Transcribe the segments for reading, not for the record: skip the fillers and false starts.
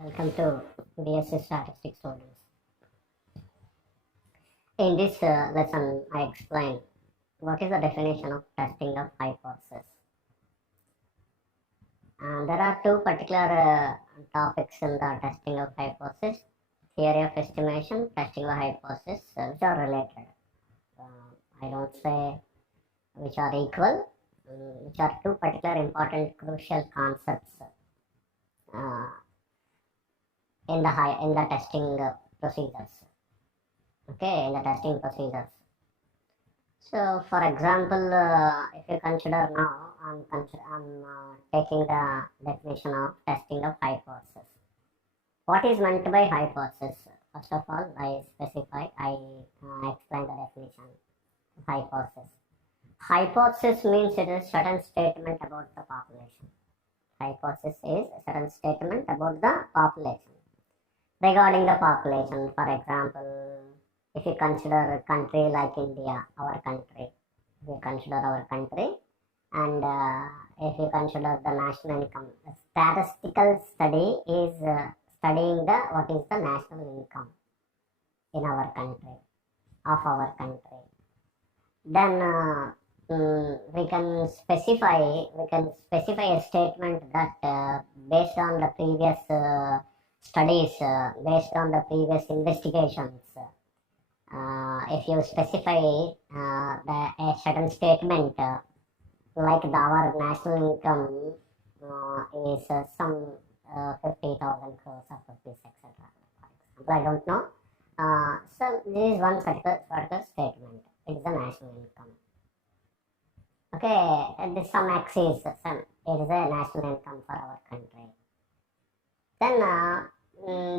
Welcome to BSc Statistics students. In this lesson, I explain what is the definition of testing of hypothesis. And there are two particular topics in the testing of hypothesis: theory of estimation, testing of hypothesis, which are related. I don't say which are equal, which are two particular important crucial concepts in the testing procedures. Okay, in the testing procedures. So, for example, if you consider now, I'm taking the definition of testing of hypothesis. What is meant by hypothesis? First of all, I explain the definition of hypothesis. Hypothesis means it is a certain statement about the population. Hypothesis is a certain statement about the population. Regarding the population, for example, if you consider a country like India, our country, if you consider our country, and if you consider the national income, the statistical study is studying what is the national income in our country, of our country. Then we can specify a statement that based on the previous studies, based on the previous investigations, if you specify a certain statement like our national income is some 50,000 crores or rupees, etc. I don't know. So this is one particular statement. It is the national income. Okay, this some axis. It is a national income for our country. Then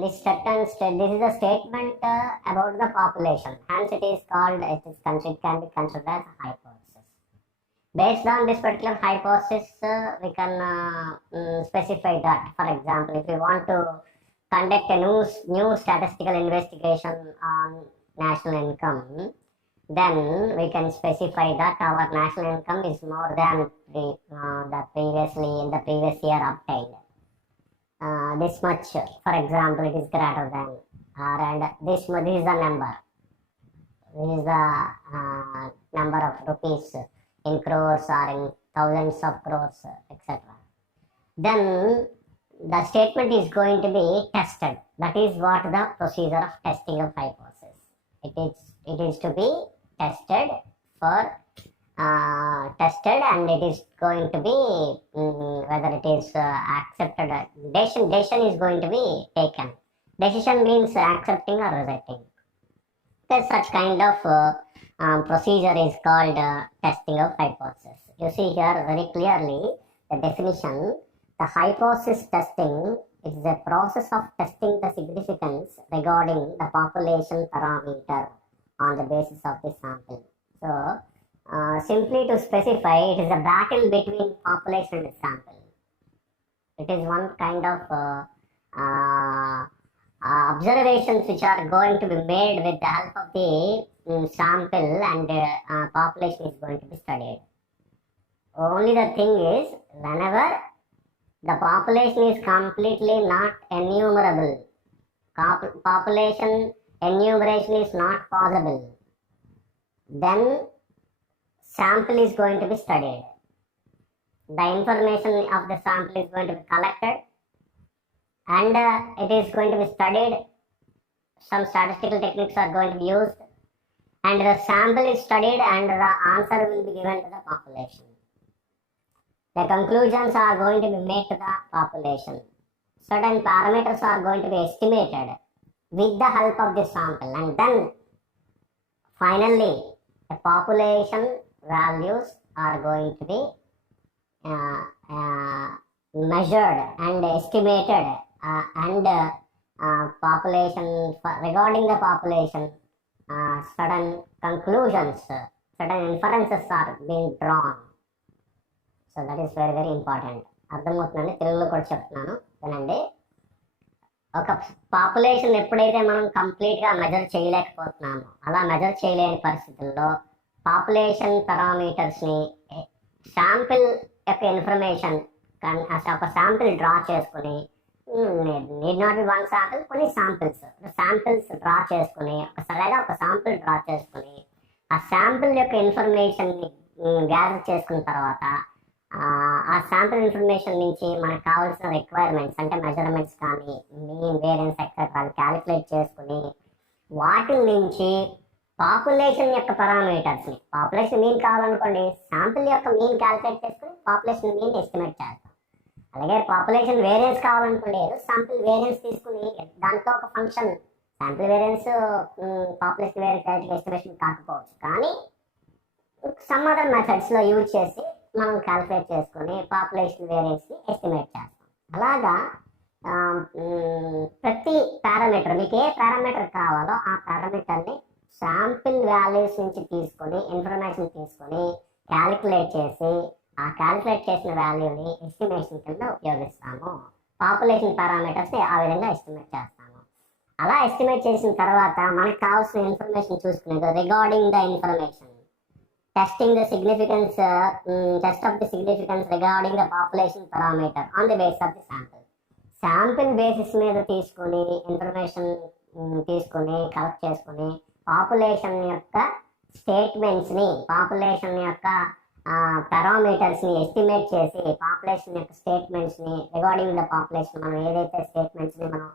this is a statement about the population. Hence, it can be considered as a hypothesis. Based on this particular hypothesis, we can specify that. For example, if we want to conduct a new statistical investigation on national income, then we can specify that our national income is more than the previous year obtained. This much, for example, it is greater than, and this is the number. This is the number of rupees in crores or in thousands of crores, etc. Then the statement is going to be tested. That is what the procedure of testing of hypothesis. It is to be tested and it is going to be whether it is accepted. Decision is going to be taken. Decision means accepting or rejecting. Such kind of procedure is called testing of hypothesis. You see here very clearly the definition. The hypothesis testing is a process of testing the significance regarding the population parameter on the basis of the sample. So, simply to specify, it is a battle between population and sample. It is one kind of observations which are going to be made with the help of the sample, and population is going to be studied. Only the thing is, whenever the population is completely not enumerable, population enumeration is not possible, then sample is going to be studied. The information of the sample is going to be collected and it is going to be studied. Some statistical techniques are going to be used and the sample is studied and the answer will be given to the population. The conclusions are going to be made to the population. Certain parameters are going to be estimated with the help of the sample, and then finally the population values are going to be measured and estimated, and regarding the population, certain conclusions, certain inferences are being drawn. So that is very, very important. అర్థమవుతుందండి, తెలుగులో కూడా చెప్తున్నాను వినండి. ఒక population ఎప్పుడైతే మనం కంప్లీట్గా measure చేయలేకపోతున్నామో, అలా మెజర్ చేయలేని పరిస్థితుల్లో పాపులేషన్ పారామీటర్స్ని శాంపిల్ యొక్క ఇన్ఫర్మేషన్ ఒక శాంపిల్ డ్రా చేసుకుని need not be one sample, కొన్ని శాంపిల్స్ డ్రా చేసుకుని లేదా ఒక శాంపిల్ డ్రా చేసుకుని ఆ శాంపిల్ యొక్క ఇన్ఫర్మేషన్ని గ్యాదర్ చేసుకున్న తర్వాత ఆ శాంపిల్ ఇన్ఫర్మేషన్ నుంచి మనకు కావాల్సిన రిక్వైర్మెంట్స్ అంటే మెజర్మెంట్స్ కానీ మీన్ వేరియన్స్ ఎక్సెట్రా క్యాలిక్యులేట్ చేసుకుని వాటి నుంచి పాపులేషన్ యొక్క పారామీటర్స్ని, పాపులేషన్ మీన్ కావాలనుకోండి శాంపిల్ యొక్క మీన్ క్యాలిక్యులేట్ చేసుకుని పాపులేషన్ మీన్ ఎస్టిమేట్ చేస్తాం. అలాగే పాపులేషన్ వేరియన్స్ కావాలనుకోండి శాంపిల్ వేరియన్స్ తీసుకుని దాంట్లో ఒక function sample variance population variance estimation కాకపోవచ్చు కానీ సమ్ అదర్ మెథడ్స్లో యూజ్ చేసి మనం క్యాలిక్యులేట్ చేసుకుని పాపులేషన్ వేరియన్స్ని ఎస్టిమేట్ చేస్తాం. అలాగా ప్రతి పారామీటర్ మీకు ఏ పారామీటర్ కావాలో ఆ పారామీటర్ని శాంపిల్ వాల్యూస్ నుంచి తీసుకొని ఇన్ఫర్మేషన్ తీసుకొని క్యాలిక్యులేట్ చేసి ఆ క్యాలిక్యులేట్ చేసిన వాల్యూని ఎస్టిమేషన్ కింద ఉపయోగిస్తాము. పాపులేషన్ పారామీటర్స్ని ఆ విధంగా ఎస్టిమేట్ చేస్తాము. అలా ఎస్టిమేట్ చేసిన తర్వాత మనకు కావాల్సిన ఇన్ఫర్మేషన్ చూసుకునేది regarding the information, testing the significance, test of the significance regarding the population parameter on the base of the sample. Sample basis మీద తీసుకొని ఇన్ఫర్మేషన్ తీసుకొని కలెక్ట్ చేసుకొని పాపులేషన్ యొక్క స్టేట్మెంట్స్ని, పాపులేషన్ యొక్క పారామీటర్స్ని ఎస్టిమేట్ చేసి పాపులేషన్ యొక్క స్టేట్మెంట్స్ని రిగార్డింగ్ ద పాపులేషన్ మనం ఏదైతే స్టేట్మెంట్స్ని మనం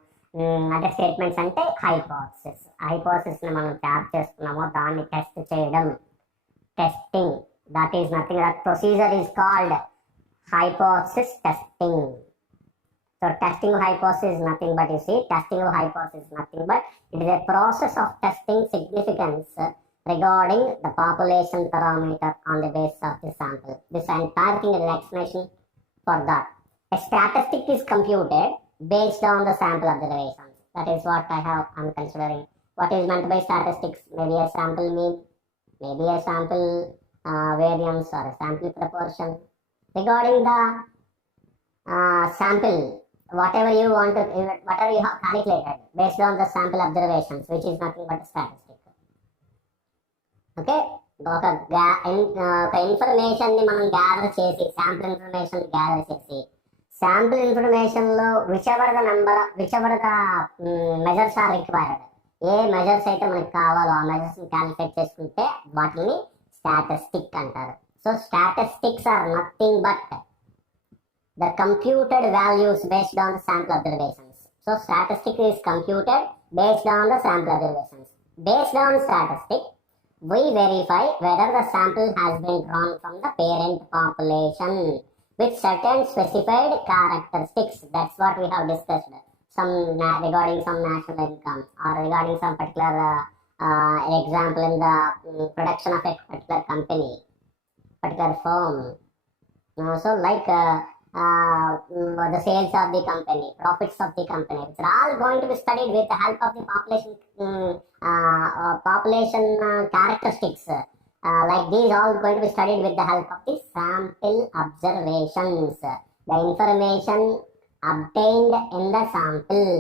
అదే స్టేట్మెంట్స్ అంటే హైపోథెసిస్ని మనం ట్యాప్ చేసుకున్నామో దాన్ని టెస్ట్ చేయడం, testing. That is nothing, that procedure is called hypothesis testing. So testing of hypothesis is nothing but, you see, testing of hypothesis is nothing but it is a process of testing significance regarding the population parameter on the basis of the sample. This entire thing is an explanation for that. A statistic is computed based on the sample observations. That is what I'm considering. What is meant by statistics? Maybe a sample mean, maybe a sample variance or a sample proportion. Regarding the sample, whatever you have calculated based on the sample observations, which is nothing but a statistic. Okay, ఒక information ని మనం gather చేసి sample information gather చేసి sample information లో whichever the measures are required, ఏ measures అయితే మనకి కావాలో ఆ మెజర్స్ ని క్యాలిక్యులేట్ చేసుకుంటే వాటిని స్టాటిస్టిక్ అంటారు. So statistics are nothing but the computed values based on the sample observations. So statistic is computed based on the sample observations. Based on statistic, we verify whether the sample has been drawn from the parent population with certain specified characteristics. That's what we have discussed. Regarding some national income or regarding some particular example in the production of a particular company, particular firm. So like the sales of the company, profits of the company, which are all going to be studied with the help of the population characteristics. Like these all going to be studied with the help of the sample observations, the information obtained in the sample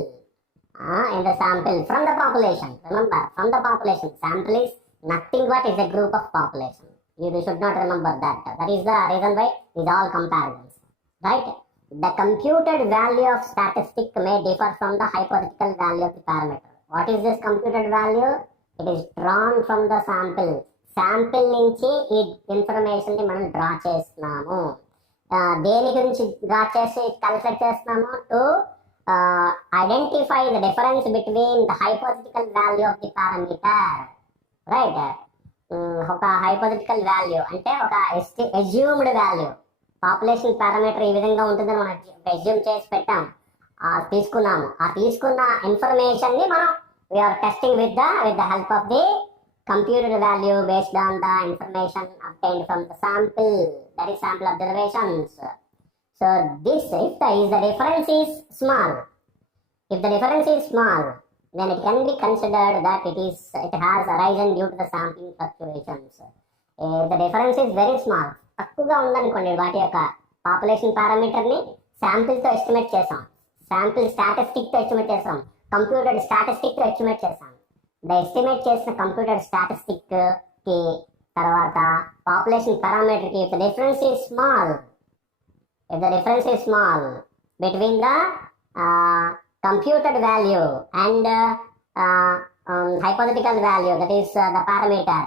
from the population. Remember, from the population, sample is nothing but is a group of population. You should not remember that. That is the reason why it's all comparisons, right? The computed value of statistic may differ from the hypothetical value of the parameter. What is this computed value? It is drawn from the sample. Sample నుంచి ఈ information ని మనం draw చేస్తున్నాము. దేని గురించి draw చేసి calculate చేస్తున్నాము? To identify the difference between the hypothetical value of the parameter, right? ఒక హైపోథెటికల్ వాల్యూ అంటే ఒక అజ్యూమ్డ్ వాల్యూ. పాపులేషన్ పారామీటర్ ఈ విధంగా ఉంటుందని మనం అజ్యూమ్ చేసి పెట్టాం, తీసుకున్నాము. ఆ తీసుకున్న ఇన్ఫర్మేషన్ ని మనం we are testing with the help of the computed value based on the information obtained from the sample, that is sample observations. So this, if the difference is small, then it can be considered that it has arisen due to the sampling fluctuations. If the difference is very small, తక్కువగా ఉందనుకోండి, వాటి యొక్క population parameter ని sample తో estimate చేసాం, sample statistic తో estimate చేసాం, computed statistic తో ఎస్టిమేట్ చేసాం. ఎస్టిమేట్ చేసిన కంప్యూటర్ స్టాటిస్టిక్ కి తర్వాత పాపులేషన్ పారామీటర్ కి if the difference is small between the computed value and hypothetical value, that is the parameter.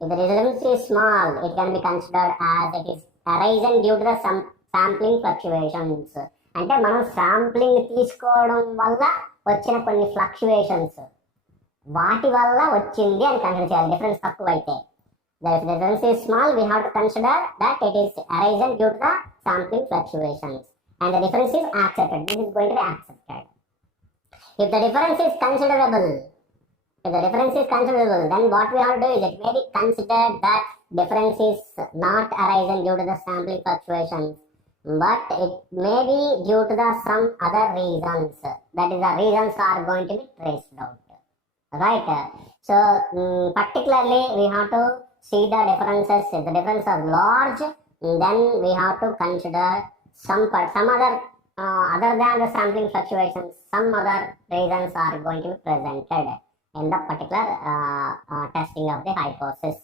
If the resilience is small, it can be considered as it is arisen due to the sampling fluctuations. అంటే మనం sampling తీసుకోవడం వల్ల వచ్చిన కొన్ని fluctuations వాటి వల్ల వచ్చింది అని కన్సిడర్ చేయాలి. డిఫరెన్స్ తక్కువ అయితే, if the difference is small, we have to consider that it is arisen due to the sampling fluctuations and the difference is accepted. This is going to be accepted. If the difference is considerable, then what we have to do is it may be considered that difference is not arisen due to the sampling fluctuations, but it may be due to the some other reasons. That is, the reasons are going to be traced out. Right? So, particularly we have to see the differences. If the differences are large, then we have to consider some other than the sampling fluctuations, some other reasons are going to be presented in the particular testing of the hypothesis.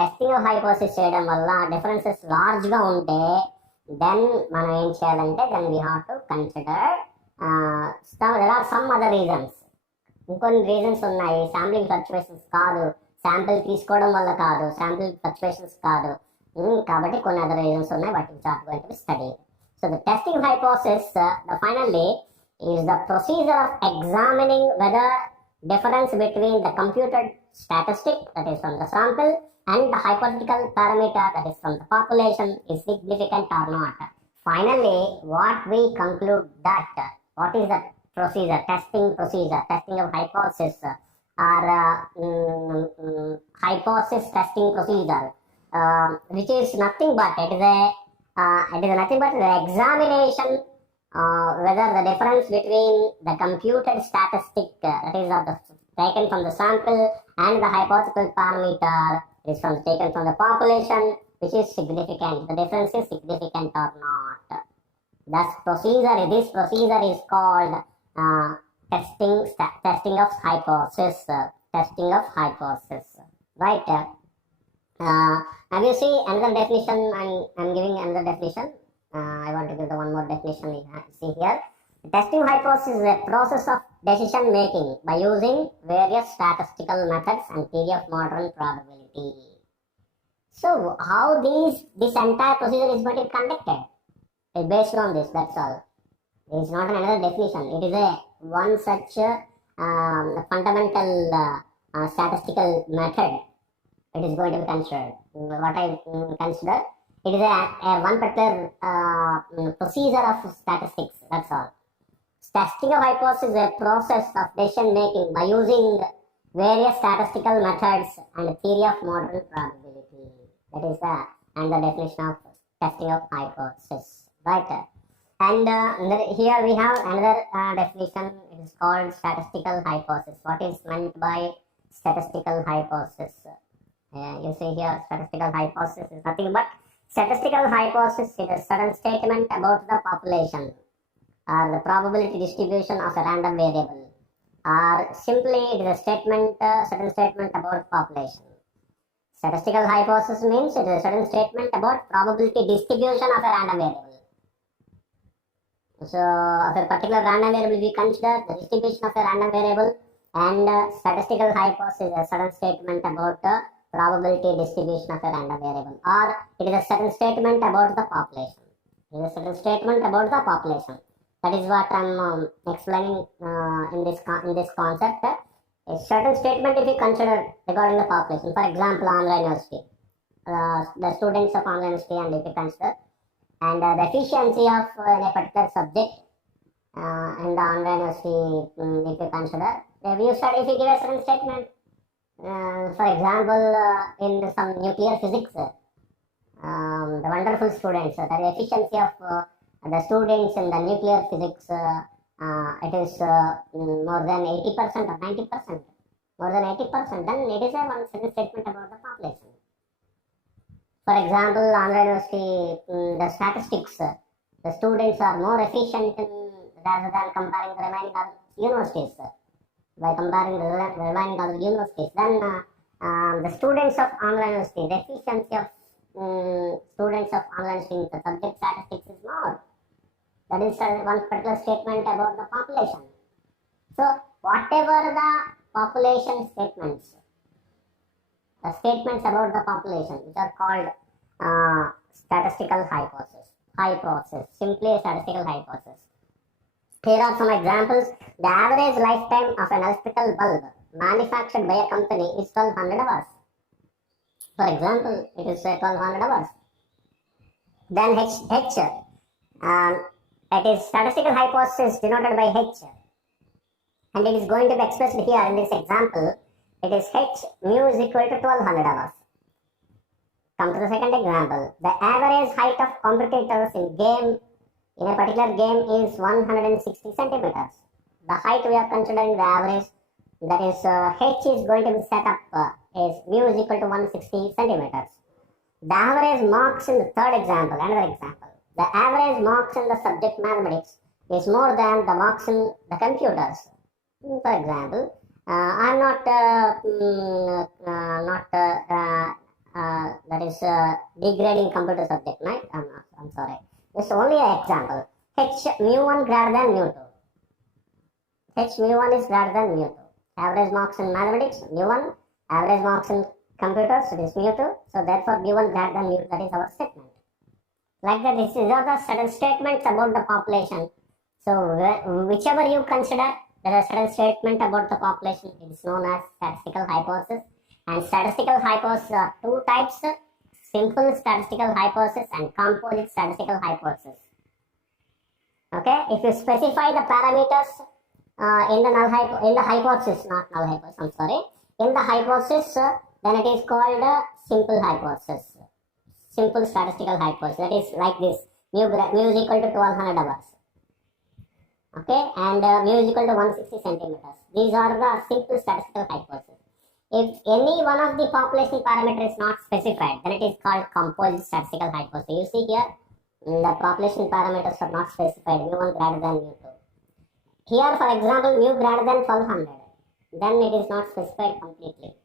Testing of hypothesis చేయడం వల్ల differences large గా ఉంటే then మనం ఏం చేయాలంటే then we have to consider there are some other reasons. ఇంకొన్ని reasons ఉన్నాయి, sampling fluctuations కాదు, శాంపిల్ తీసుకోవడం వల్ల కాదు, శాంపిల్ ఫ్లక్చువేషన్స్ కాదు, కాబట్టి కొన్ని అదర్ రీజన్స్ ఉన్నాయి, వాటి which are going to be studied. So the testing hypothesis, finally, is the procedure of examining whether difference between the computed statistic, that is from the sample, and the hypothetical parameter, that is from the population, is significant or not. Finally, what we conclude that what is the procedure, testing of hypothesis or hypothesis testing procedure, which is nothing but it is nothing but the examination whether the difference between the computed statistic, that is taken from the sample, and the hypothetical parameter is taken from the population, which is significant. The difference is significant or not. This procedure is called testing of hypothesis. Right? Now you see another definition. I'm giving another definition. I want to give the one more definition. See here, testing hypothesis is a process of decision making by using various statistical methods and theory of modern probability. So how this entire procedure is going to be conducted is based on this. That's all. It is not another definition. It is one such fundamental statistical method. It is going to be considered. What I consider, it is a one particular procedure of statistics. That's all. Testing of hypothesis is a process of decision making by using various statistical methods and theory of modern probability. That is the definition of testing of hypothesis. Right? And here we have another definition. It is called statistical hypothesis. What is meant by statistical hypothesis? You see here, statistical hypothesis is nothing but statistical hypothesis is a sudden statement about the population or the probability distribution of a random variable, or simply it is a sudden statement about population. Statistical hypothesis means it is a sudden statement about probability distribution of a random variable. So, of a particular random variable, we consider the distribution of a random variable, and statistical hypothesis is a sudden statement about the probability distribution of a random variable, or it is a sudden statement about the population. It is a sudden statement about the population. That is what I am explaining in this concept. A certain statement if you consider regarding the population. For example, Andhra University, the students of Andhra University, and if you consider, and the efficiency of a particular subject in the Andhra University, if you consider, if you give a certain statement, for example, in some nuclear physics, the wonderful students, the efficiency of the students in the nuclear physics, it is more than 80% or 90%, more than 80%, then it is a one certain statement about the population. For example, Andhra University, the statistics, the students are more efficient rather than comparing the remaining other universities. By comparing the remaining other universities, then the students of Andhra University, the efficiency of students of Andhra University in the subject statistics is more. That is one particular statement about the population. So whatever the population statements, the statements about the population, which are called statistical hypothesis, simply a statistical hypothesis. Here are some examples. The average lifetime of an electrical bulb manufactured by a company is 1200 hours. For example, it is 1200 hours. Then H, it is statistical hypothesis denoted by H, and it is going to be expressed here in this example. It is H mu is equal to 1200 hours. Come to the second example. The average height of competitors in a particular game is 160 centimeters. The height we are considering the average, that is H is going to be set up is mu is equal to 160 centimeters. The average marks in the third example, another example. The average marks in the subject mathematics is more than the marks in the computers. For example, I'm not that is degrading computer subject, right? I'm sorry. It's only an example. H mu1 greater than mu2. H mu1 is greater than mu2. Average marks in mathematics, mu1. Average marks in computers, it is mu2. So therefore mu1 greater than mu2. That is our statement. Like that, these are the certain statements about the population. So whichever you consider, there are certain statement about the population. It is known as statistical hypothesis. And statistical hypothesis are two types: simple statistical hypothesis and composite statistical hypothesis. Okay, if you specify the parameters in the hypothesis, not null hypothesis, I'm sorry, in the hypothesis, then it is called simple hypothesis, simple statistical hypothesis. That is like this: mu is equal to 1200 hours. Okay, and mu is equal to 160 centimeters. These are the simple statistical hypothesis. If any one of the population parameter is not specified, then it is called composite statistical hypothesis. You see here, the population parameters are not specified, mu1 greater than mu2. Here, for example, mu greater than 1200, then it is not specified completely.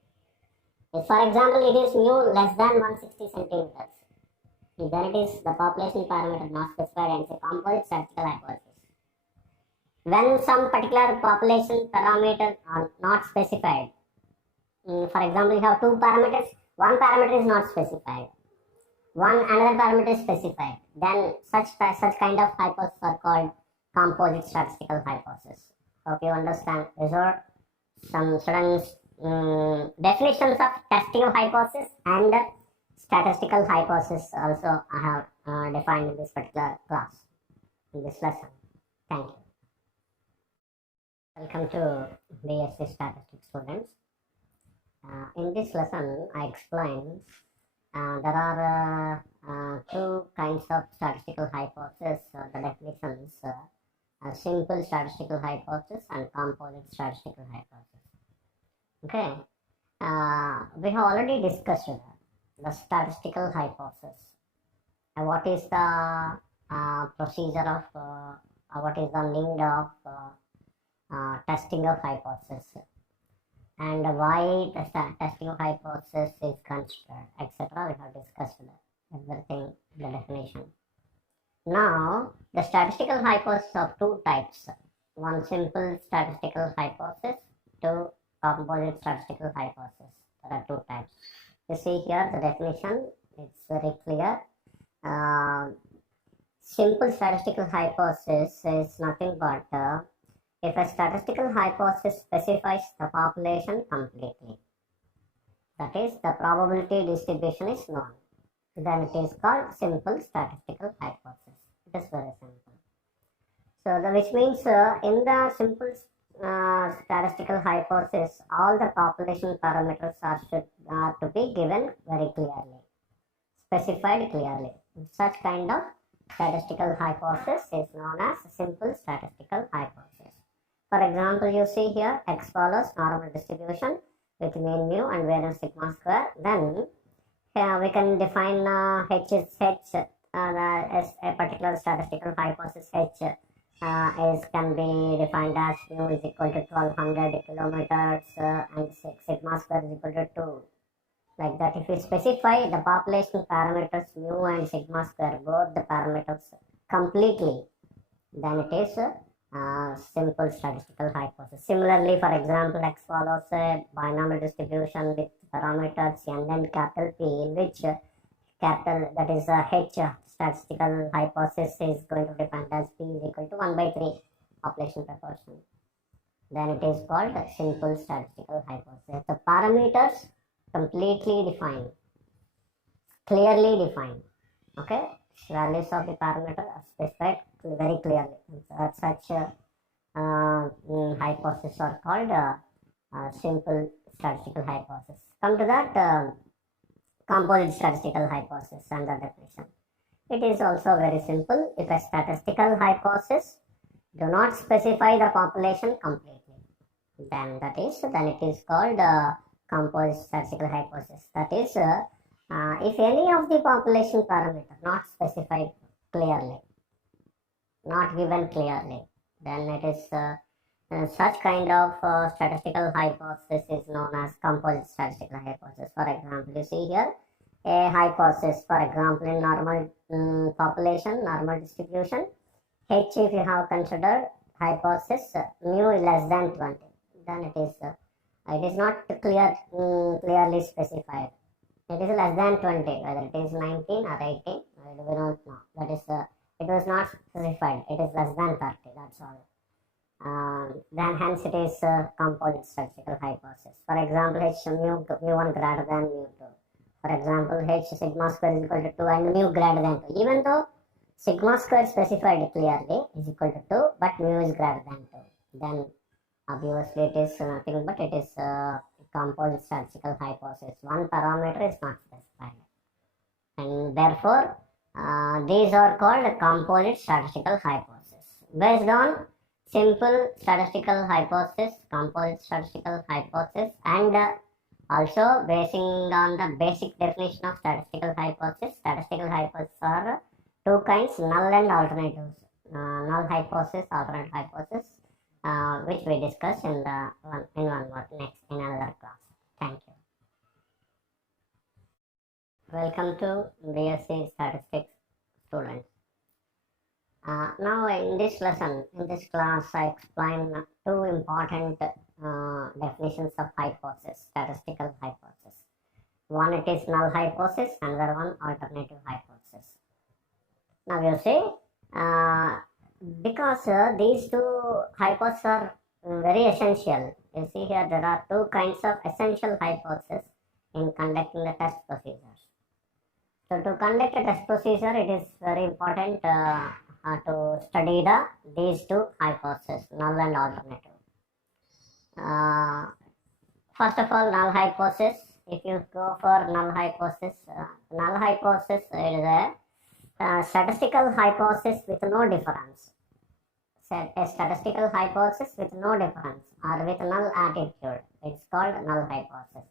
If, for example, it is mu less than 160 centimeters, then it is the population parameter not specified and it's a composite statistical hypothesis. When some particular population parameters are not specified, for example, you have two parameters, one parameter is not specified, another parameter is specified, then such kind of hypotheses are called composite statistical hypothesis. Hope you understand. These are some certain definitions of statistical hypothesis and statistical hypothesis also I have defined in this particular class, in this lesson. Thank you. Welcome to BHU Statistics students. In this lesson, I explained there are two kinds of statistical hypothesis, the definitions, simple statistical hypothesis and composite statistical hypothesis. Okay, we have already discussed the statistical hypothesis. What is the procedure of, what is the need of testing of hypothesis, and why the testing of hypothesis is considered, etc. We have discussed everything, the definition. Now, the statistical hypothesis of two types: one simple statistical hypothesis, two composite statistical hypothesis. There are two types. You see here the definition, it's very clear. Simple statistical hypothesis is nothing but if a statistical hypothesis specifies the population completely, that is, the probability distribution is known, then it is called simple statistical hypothesis. It is very simple. So, which means in the simple statistical hypothesis, all the population parameters are to be given very clearly, specified clearly. Such kind of statistical hypothesis is known as simple statistical hypothesis. For example, you see here X follows normal distribution with mean mu and variance sigma square. Then we can define H is H as a particular statistical hypothesis. H can be defined as mu is equal to 1200 kilometers and sigma square is equal to 2. Like that, if we specify the population parameters mu and sigma square, both the parameters completely, then it is simple statistical hypothesis. Similarly, for example, X follows a binomial distribution with parameters n and capital P, in which capital, that is H statistical hypothesis, is going to depend as P is equal to 1 by 3 population proportion. Then it is called a simple statistical hypothesis. The parameters completely defined, clearly defined. Okay, values of the parameter are specified very clearly. Such hypotheses are called simple statistical hypothesis. Come to that composite statistical hypothesis and the definition. It is also very simple. If a statistical hypothesis do not specify the population completely, then it is called composite statistical hypothesis. That is, if any of the population parameter not specified clearly, not given clearly, then it is such kind of statistical hypothesis is known as composite statistical hypothesis. For example, you see here a hypothesis, for example, in normal population, normal distribution, H, if you have considered hypothesis mu is less than 20, then it is not clearly specified. It is less than 20, whether it is 19 or 18, we don't know. That is, it was not specified. It is less than 30. That's all. Then hence it is composite statistical hypothesis. For example, H mu1 greater than mu2. For example, H sigma square is equal to 2 and mu greater than 2. Even though sigma square specified clearly is equal to 2, but mu is greater than 2. Then obviously it is nothing but it is composite statistical hypothesis. One parameter is not specified. And therefore, these are called composite statistical hypothesis. Based on simple statistical hypothesis, composite statistical hypothesis, and also basing on the basic definition of statistical hypothesis. Statistical hypotheses are two kinds, null and alternatives. Null hypothesis, alternate hypothesis, which we discuss in another class. Thank you. Welcome to BSc Statistics students. Now in this lesson, in this class, I explain two important definitions of hypothesis, statistical hypothesis. One, it is null hypothesis, another one alternative hypothesis. Now you see, because these two hypotheses are very essential. You see here there are two kinds of essential hypotheses in conducting the test procedures. So to conduct a test procedure, it is very important to study these two hypotheses, null and alternative. First of all, null hypothesis. If you go for null hypothesis is a statistical hypothesis with no difference. A statistical hypothesis with no difference or with null attitude. It's called null hypothesis.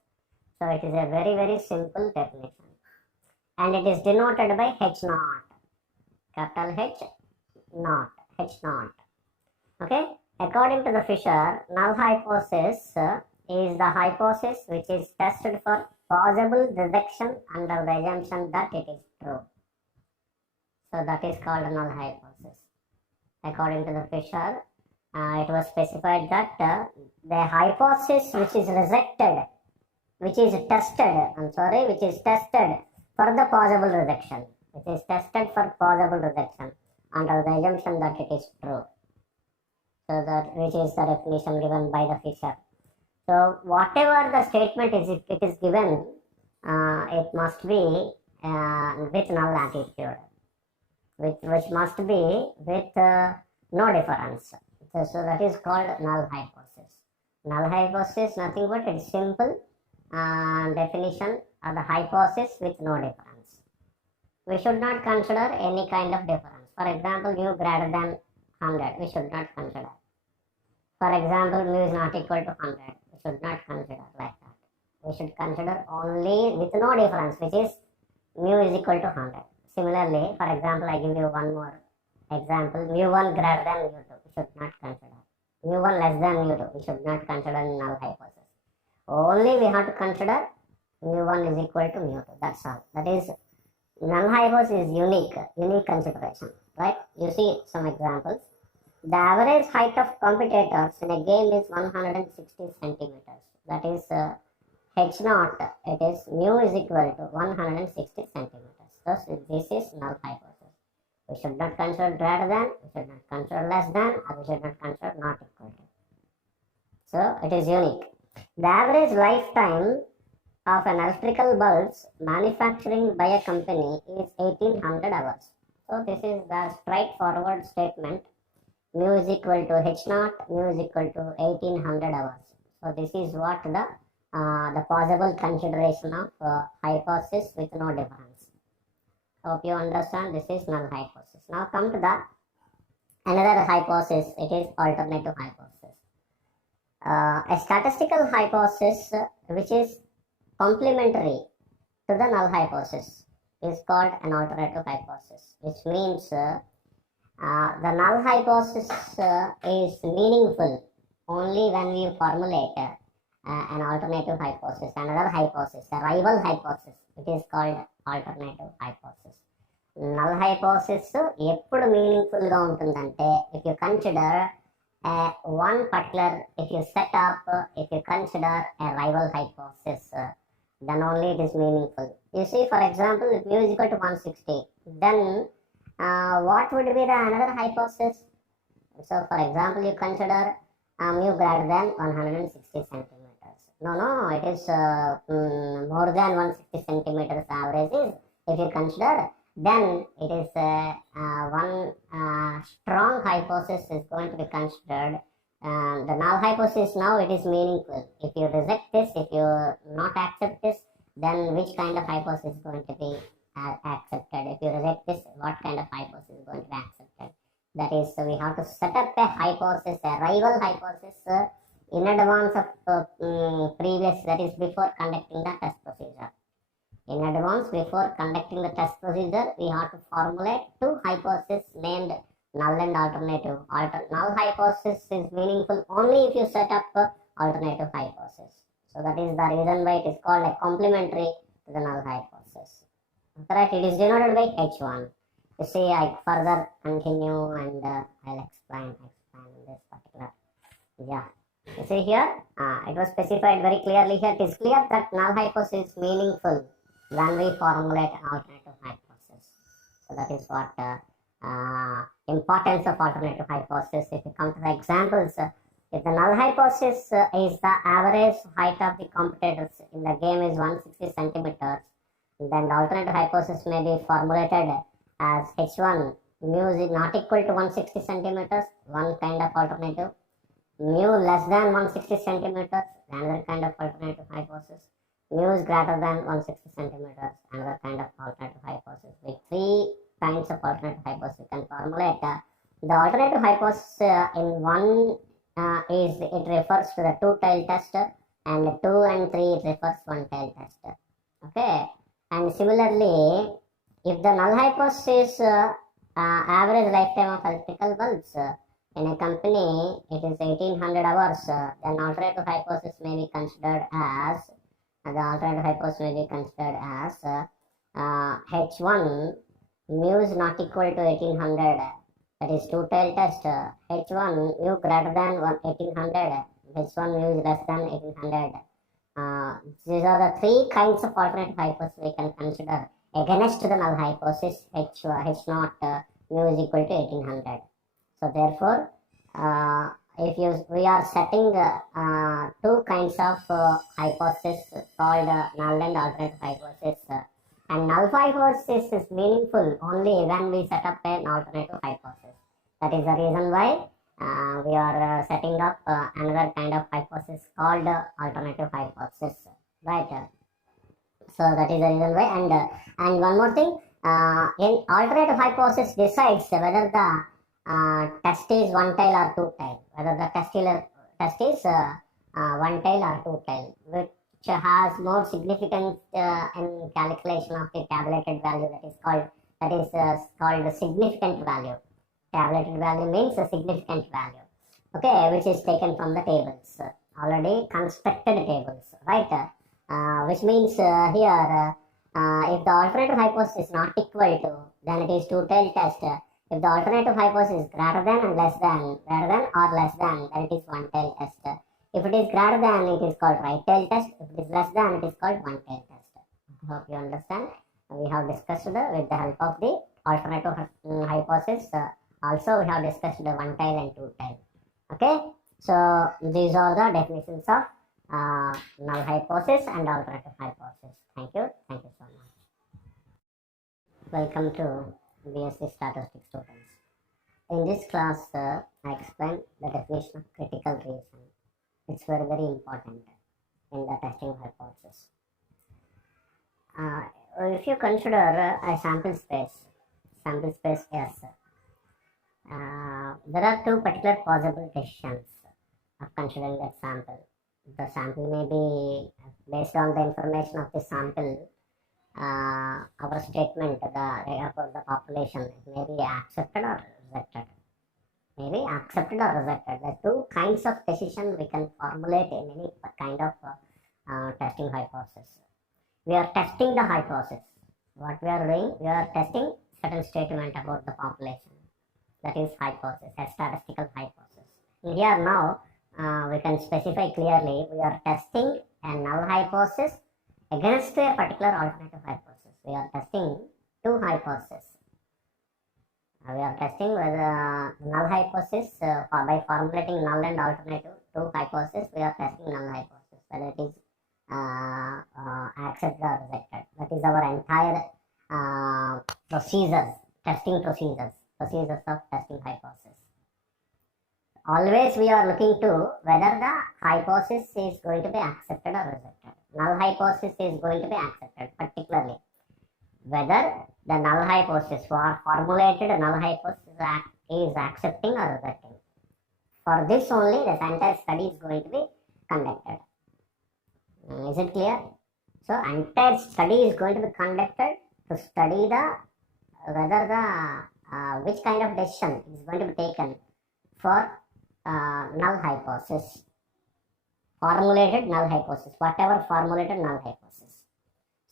So it is a very, very simple definition. And it is denoted by H naught. Capital H naught. H naught. Okay? According to the Fisher, null hypothesis is the hypothesis which is tested for possible rejection under the assumption that it is true. So that is called a null hypothesis. According to the Fisher, it was specified that the hypothesis which is rejected, which is tested for the possible rejection, under the assumption that it is true. So that which is the definition given by the Fisher. So whatever the statement is, if it is given, it must be with null attitude, which must be with no difference. So that is called null hypothesis. Null hypothesis nothing but a simple definition of the hypothesis with no difference. We should not consider any kind of difference. For example, mu greater than 100, we should not consider. For example, mu is not equal to 100, we should not consider like that. We should consider only with no difference, which is mu is equal to 100. Similarly, for example, I give you one more example, mu1 greater than mu2, we should not consider. Mu1 less than mu2, we should not consider in null hypothesis. Only we have to consider mu1 is equal to mu2, that's all. That is, null hypothesis is unique consideration, right? You see some examples. The average height of competitors in a game is 160 centimeters. That is h naught. It is mu is equal to 160 centimeters. Thus, this is null hypothesis. We should not consider greater than, we should not consider less than, or we should not consider not equal to. So, it is unique. The average lifetime of an electrical bulbs manufacturing by a company is 1800 hours. So, this is the straightforward statement. Mu is equal to h naught, mu is equal to 1800 hours. So, this is what the possible consideration of hypothesis with no difference. Hope you understand. This is null hypothesis. Now come to the another hypothesis. It is alternative hypothesis. A statistical hypothesis which is complementary to the null hypothesis is called an alternative hypothesis, which means the null hypothesis is meaningful only when we formulate an alternative hypothesis, another hypothesis, a rival hypothesis. It is called alternative hypothesis. Null hypothesis ఎప్పుడు meaningful గా ఉంటుందంటే if you consider one particular, if you set up, if you consider a rival hypothesis, then only it is meaningful. You see, for example, if mu is equal to 160, then what would be the another hypothesis? So, for example, you consider mu greater than 160 centimeters. No, it is more than 160 centimeters average is, if you consider, then it is one strong hypothesis is going to be considered. The null hypothesis now it is meaningful. If you reject this, if you not accept this, then which kind of hypothesis is going to be accepted? If you reject this, what kind of hypothesis is going to be accepted? That is, we have to set up a hypothesis, a rival hypothesis in advance of previous, that is before conducting the test procedure. In advance, before conducting the test procedure, we have to formulate two hypotheses named null and alternative. Null hypothesis is meaningful only if you set up alternative hypothesis. So that is the reason why it is called a complementary to the null hypothesis. Correct? It is denoted by H1. You see, I further continue and I'll explain this particular. Yeah. You see here, it was specified very clearly here. It is clear that null hypothesis is meaningful when we formulate an alternative hypothesis. So that is what importance of alternative hypothesis. If you come to the examples, if the null hypothesis is the average height of the competitors in the game is 160 centimeters, then the alternative hypothesis may be formulated as h1 mu is not equal to 160 centimeters, one kind of alternative. Mu less than 160 centimeters, another kind of alternative hypothesis. Mu is greater than 160 centimeters, another kind of alternative hypothesis. With three kinds of alternative hypothesis you can formulate. The alternative hypothesis in one is it refers to the two-tailed test, and 2 and 3 it refers one-tailed test. Okay, and similarly, if the null hypothesis average lifetime of electrical bulbs in a company it is 1800 hours, then alternative hypothesis may be considered as H1 mu is not equal to 1800, that is two-tailed test. H1 mu greater than 1800, H1 mu is less than 1800. These are the three kinds of alternative hypothesis we can consider against the null hypothesis H naught mu is equal to 1800. So therefore, if we are setting two kinds of hypothesis called null and alternative hypothesis, and null hypothesis is meaningful only when we set up an alternative hypothesis. That is the reason why we are setting up another kind of hypothesis called alternative hypothesis, right? So that is the reason why. And one more thing, in alternative hypothesis decides whether the test is one tail or two tail, whether the test is one tail or two tail, which has more significance in calculation of the tabulated value, that is called the significant value. Tabulated value means a significant value, okay, which is taken from the tables, already constructed tables, right? Which means here if the alternative hypothesis is not equal to, then it is two-tailed test. If the alternative hypothesis is greater than or less than, then it is one-tailed test. If it is greater than, it is called right-tailed test. If it is less than, it is called one-tailed test. I hope you understand. We have discussed with the help of the alternative hypothesis. Also, we have discussed the one-tailed and two-tailed. Okay. So these are the definitions of null hypothesis and alternative hypothesis. Thank you. Thank you so much. Welcome to BSc Statistics students. In this class, I explain the definition of critical reason. It's very, very important in the testing hypothesis. If you consider a sample space S, there are two particular possible decisions of considering that sample. The sample may be based on the information of the sample. Our statement about the population, it may be accepted or rejected. The two kinds of decision we can formulate in any kind of testing hypothesis. We are testing the hypothesis. What we are doing, we are testing certain statement about the population. That is hypothesis, a statistical hypothesis. Here now, we can specify clearly, we are testing a null hypothesis against a particular alternative hypothesis. We are testing two hypotheses. We are testing whether null hypothesis by formulating null and alternative two hypotheses. We are testing null hypothesis whether it is accepted or rejected. That is our entire testing procedures of testing hypothesis. Always we are looking to whether the hypothesis is going to be accepted or rejected. Null hypothesis is going to be accepted, particularly whether the null hypothesis formulated null hypothesis is accepting or rejecting. For this only, the entire study is going to be conducted. Is it clear? So, entire study is going to be conducted to study whether which kind of decision is going to be taken for null hypothesis, formulated null hypothesis, whatever formulated null hypothesis.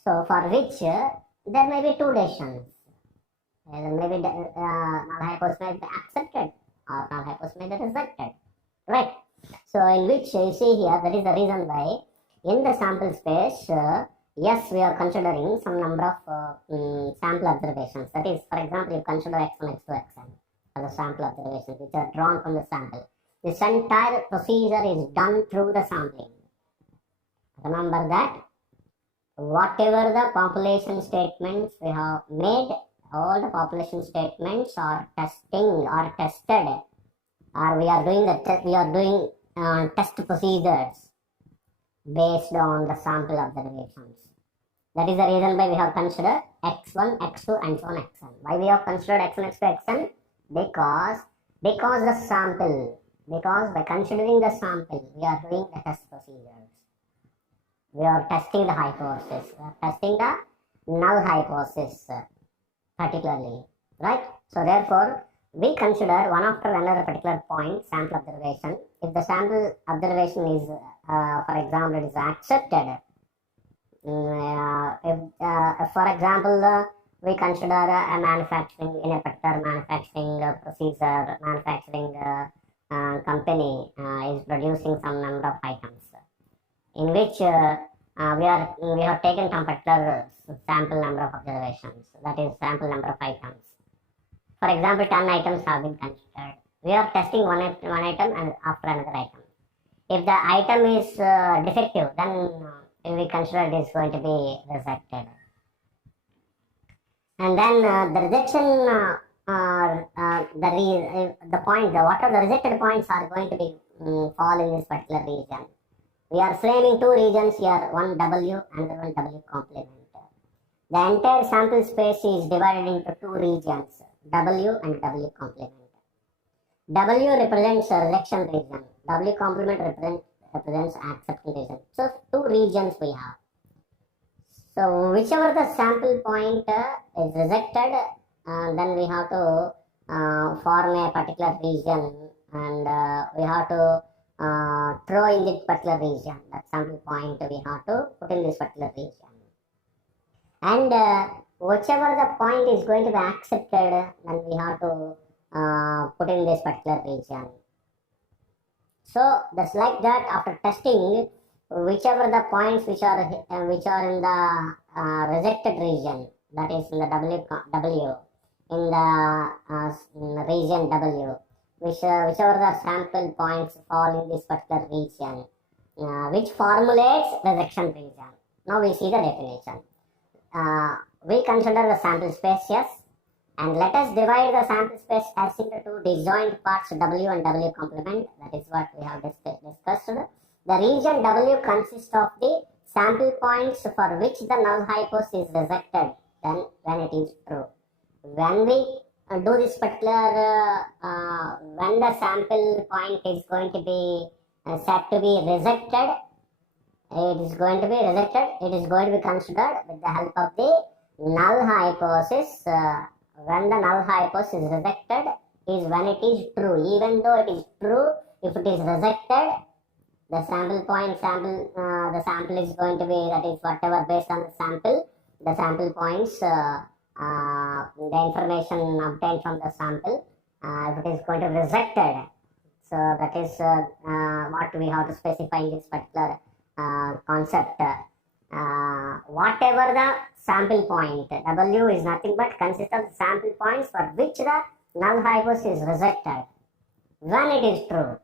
So, for which there may be two decisions. There may be null hypothesis may be accepted or null hypothesis may be rejected. Right? So, in which you see here, that is the reason why in the sample space, yes, we are considering some number of sample observations. That is, for example, you consider x1, x2, xn as the sample observations which are drawn from the sample. This entire procedure is done through the sampling. Remember that whatever the population statements we have made, all the population statements are tested, or we are doing test procedures based on the sample observations. That is the reason why we have considered x1, x2 and so on xn. Why we have considered x1, x2, xn? Because the sample, because by considering the sample, we are doing the test procedures. We are testing the hypothesis. We are testing the null hypothesis particularly. Right? So therefore, we consider one after another particular point, sample observation. If the sample observation is, for example, it is accepted. If for example, we consider a manufacturing, in a particular manufacturing procedure, manufacturing company is producing some number of items, in which we have taken some particular sample number of observations, that is sample number of items. For example, 10 items have been considered. We are testing one item and after another item. If the item is defective, then we consider it is going to be rejected. And then the rejection, what are the rejected points are going to be fall in this particular region. We are framing two regions here, one W and one W complement. The entire sample space is divided into two regions, W and W complement. W represents a rejection region, W complement represents acceptance region. So two regions we have. So whichever the sample point is rejected, then we have to form a particular region, and we have to throw in this particular region. That sample point we have to put in this particular region. And whichever the point is going to be accepted, then we have to put in this particular region. So that's like that. After testing, whichever the points which are in the rejected region, that is in the W in the region W, whichever the sample points fall in this particular region, which formulates rejection region. Now we see the definition. We consider the sample space, yes, and let us divide the sample space as into two disjoint parts, W and W complement. That is what we have discussed. The region W consists of the sample points for which the null hypothesis is rejected then when it is true. When we do this particular, when the sample point is going to be said to be rejected, it is going to be considered with the help of the null hypothesis. When the null hypothesis is rejected is when it is true. Even though it is true, if it is rejected, the sample is going to be, that is whatever based on the sample points, the information obtained from the sample, if it is going to be rejected. So that is what we have to specify in this particular concept. Whatever the sample point, W is nothing but consists of the sample points for which the null hypothesis is rejected when it is true.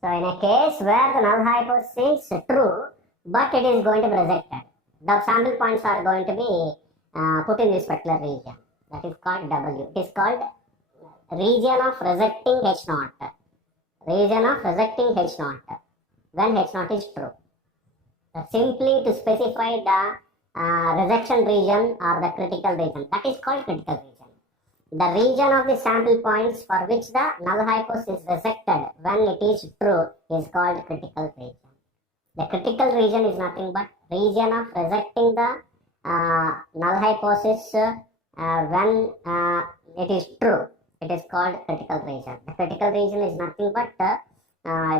So in a case where the null hypothesis is true but it is going to be rejected, the sample points are going to be put in this particular region. That is called W. It is called region of rejecting H0. Region of rejecting H0 when H0 is true. Simply to specify the rejection region or the critical region, that is called critical region. The region of the sample points for which the null hypothesis is rejected when it is true is called critical region. The critical region is nothing but region of rejecting the null hypothesis when it is true. It is called critical region. The critical region is nothing but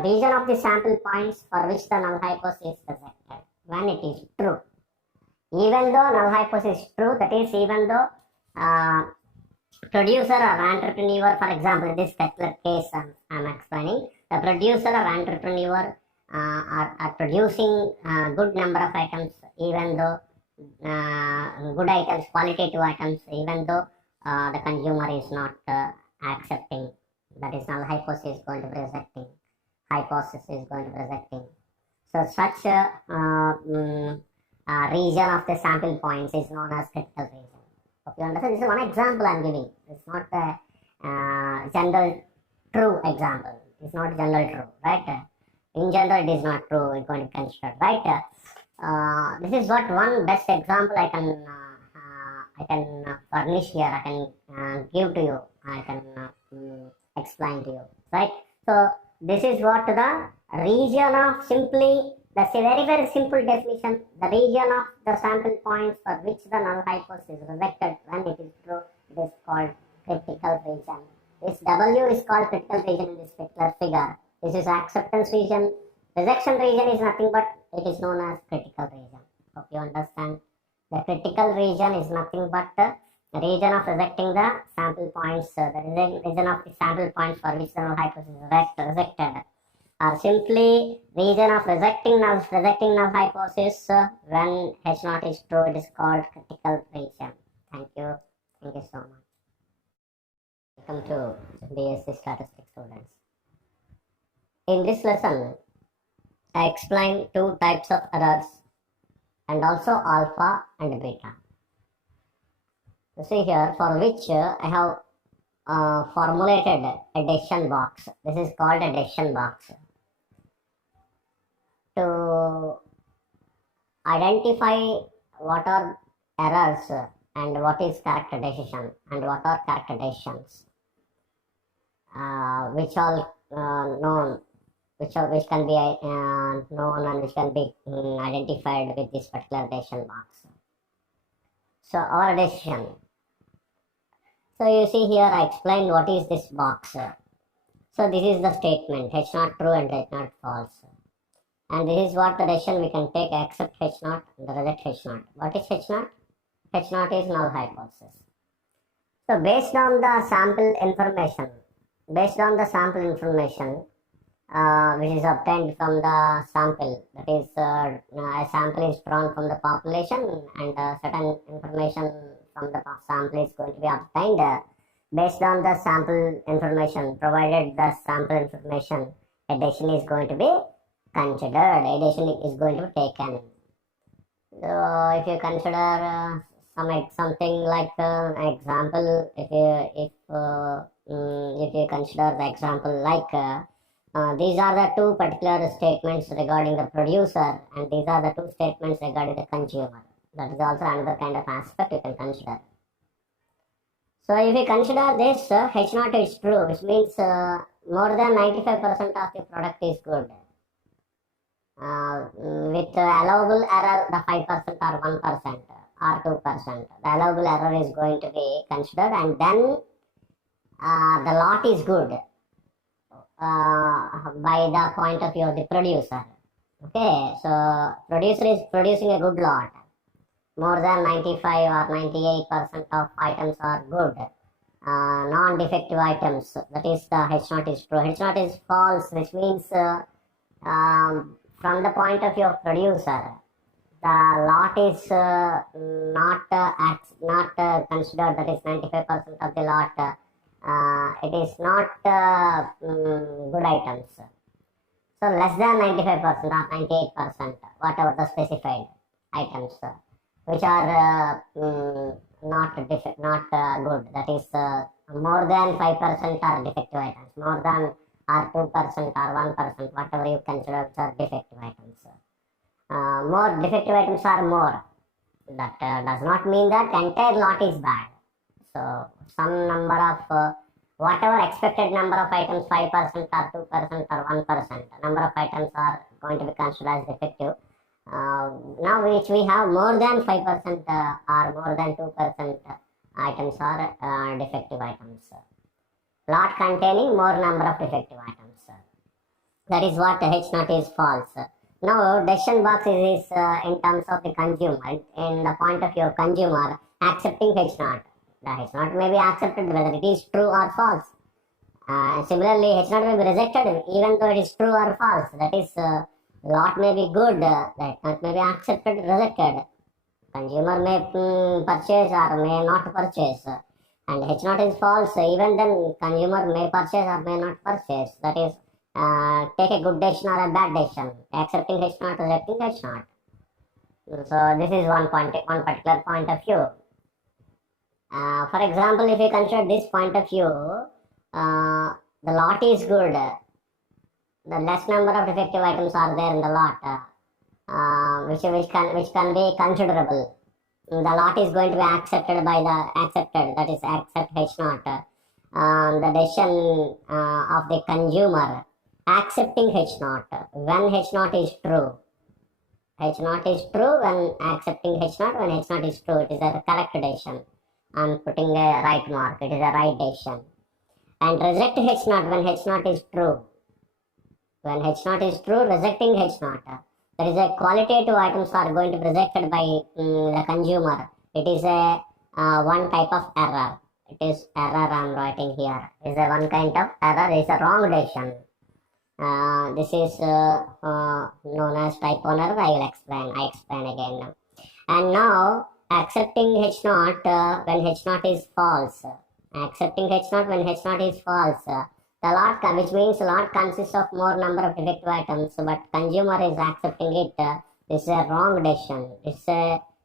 region of the sample points for which the null hypothesis is rejected when it is true. Even though null hypothesis is true, that is even though producer or entrepreneur, for example, in this particular case I am explaining, the producer or entrepreneur are producing good number of items, even though good items, qualitative items, even though the consumer is not accepting, that is null hypothesis is going to be rejecting. So such region of the sample points is known as critical region. Hope you understand. This is one example I am giving. It's not a general true example. It's not general true, right? In general, it is not true. It's going to be considered, right? This is what one best example I can furnish here. I can give to you. I can explain to you, right? So this is what the region of simply, that's a very, very simple definition. The region of the sample points for which the null hypothesis is rejected when it is true, it is called critical region. This W is called critical region in this particular figure. This is acceptance region. Rejection region is nothing but it is known as critical region. Hope you understand. The critical region is nothing but the region of rejecting the sample points, the region of the sample points for which the null hypothesis is rejected, or simply region of rejecting null hypothesis when H0 is true. It is called critical region. Thank you so much. Welcome to BSc Statistics students. In this lesson, I explained two types of errors and also alpha and beta. You see here, for which I have formulated a decision box. This is called a decision box. To identify what are errors and what is correct decision and what are correct decisions, which are known, which can be known and which can be identified with this particular decision box. So our decision. So you see here I explained what is this box. So this is the statement, H0 true and H0 false. And this is what the decision we can take, accept H0 and reject H0. What is H0? H0 is null hypothesis. So based on the sample information, which is obtained from the sample, that is a sample is drawn from the population and certain information from the sample is going to be obtained. Based on the sample information, provided the sample information, a decision is going to be considered, a decision is going to be taken. So if you consider something like an example, if you consider the example like these are the two particular statements regarding the producer, and these are the two statements regarding the consumer. That is also another kind of aspect you can consider. So if you consider this, H0 is true, which means more than 95% of the product is good. With allowable error, the 5% or 1% or 2%, the allowable error is going to be considered, and then the lot is good by the point of view of the producer. Okay, so producer is producing a good lot. More than 95 or 98% of items are good. Non-defective items, that is the H0 is true. H0 is false, which means from the point of view of producer, the lot is not considered, that is 95% of the lot. It is not good items. So less than 95% or 98%, whatever the specified items, which are not good. That is more than 5% are defective items. More than or 2% or 1%, whatever you consider are defective items. More defective items are more. That does not mean that entire lot is bad. So some number of whatever expected number of items, 5% or 2% or 1%, number of items are going to be considered as defective. Now which we have more than 5% or more than 2% items are defective items. Lot containing more number of defective items. That is what H0 is false. Now decision box is in terms of the consumer, in the point of view of consumer accepting H0. The H0 may be accepted whether it is true or false. Similarly, H0 may be rejected even though it is true or false. That is, lot may be good, H0 may be accepted, rejected. Consumer may purchase or may not purchase. And H0 is false, even then consumer may purchase or may not purchase. That is, take a good decision or a bad decision. Accepting H0, rejecting H0. So this is one particular point of view. For example, if you consider this point of view, the lot is good. The less number of defective items are there in the lot, which can be considerable. The lot is going to be accepted by that is accept H0. The decision of the consumer accepting H0 when H0 is true. H0 is true when accepting H0, when H0 is true, it is a correct decision. I am putting a right mark, it is a right decision. And reject H0 when H0 is true. When H0 is true, rejecting H0. That is a qualitative items are going to be rejected by the consumer. It is a one type of error. It is error I am writing here. It is a one kind of error. It is a wrong decision. This is known as type 1 error. I explain again. And now accepting H0 when H0 is false. Accepting H0 when H0 is false. The lot, which means lot consists of more number of defective items, but consumer is accepting it. This is a wrong decision. It's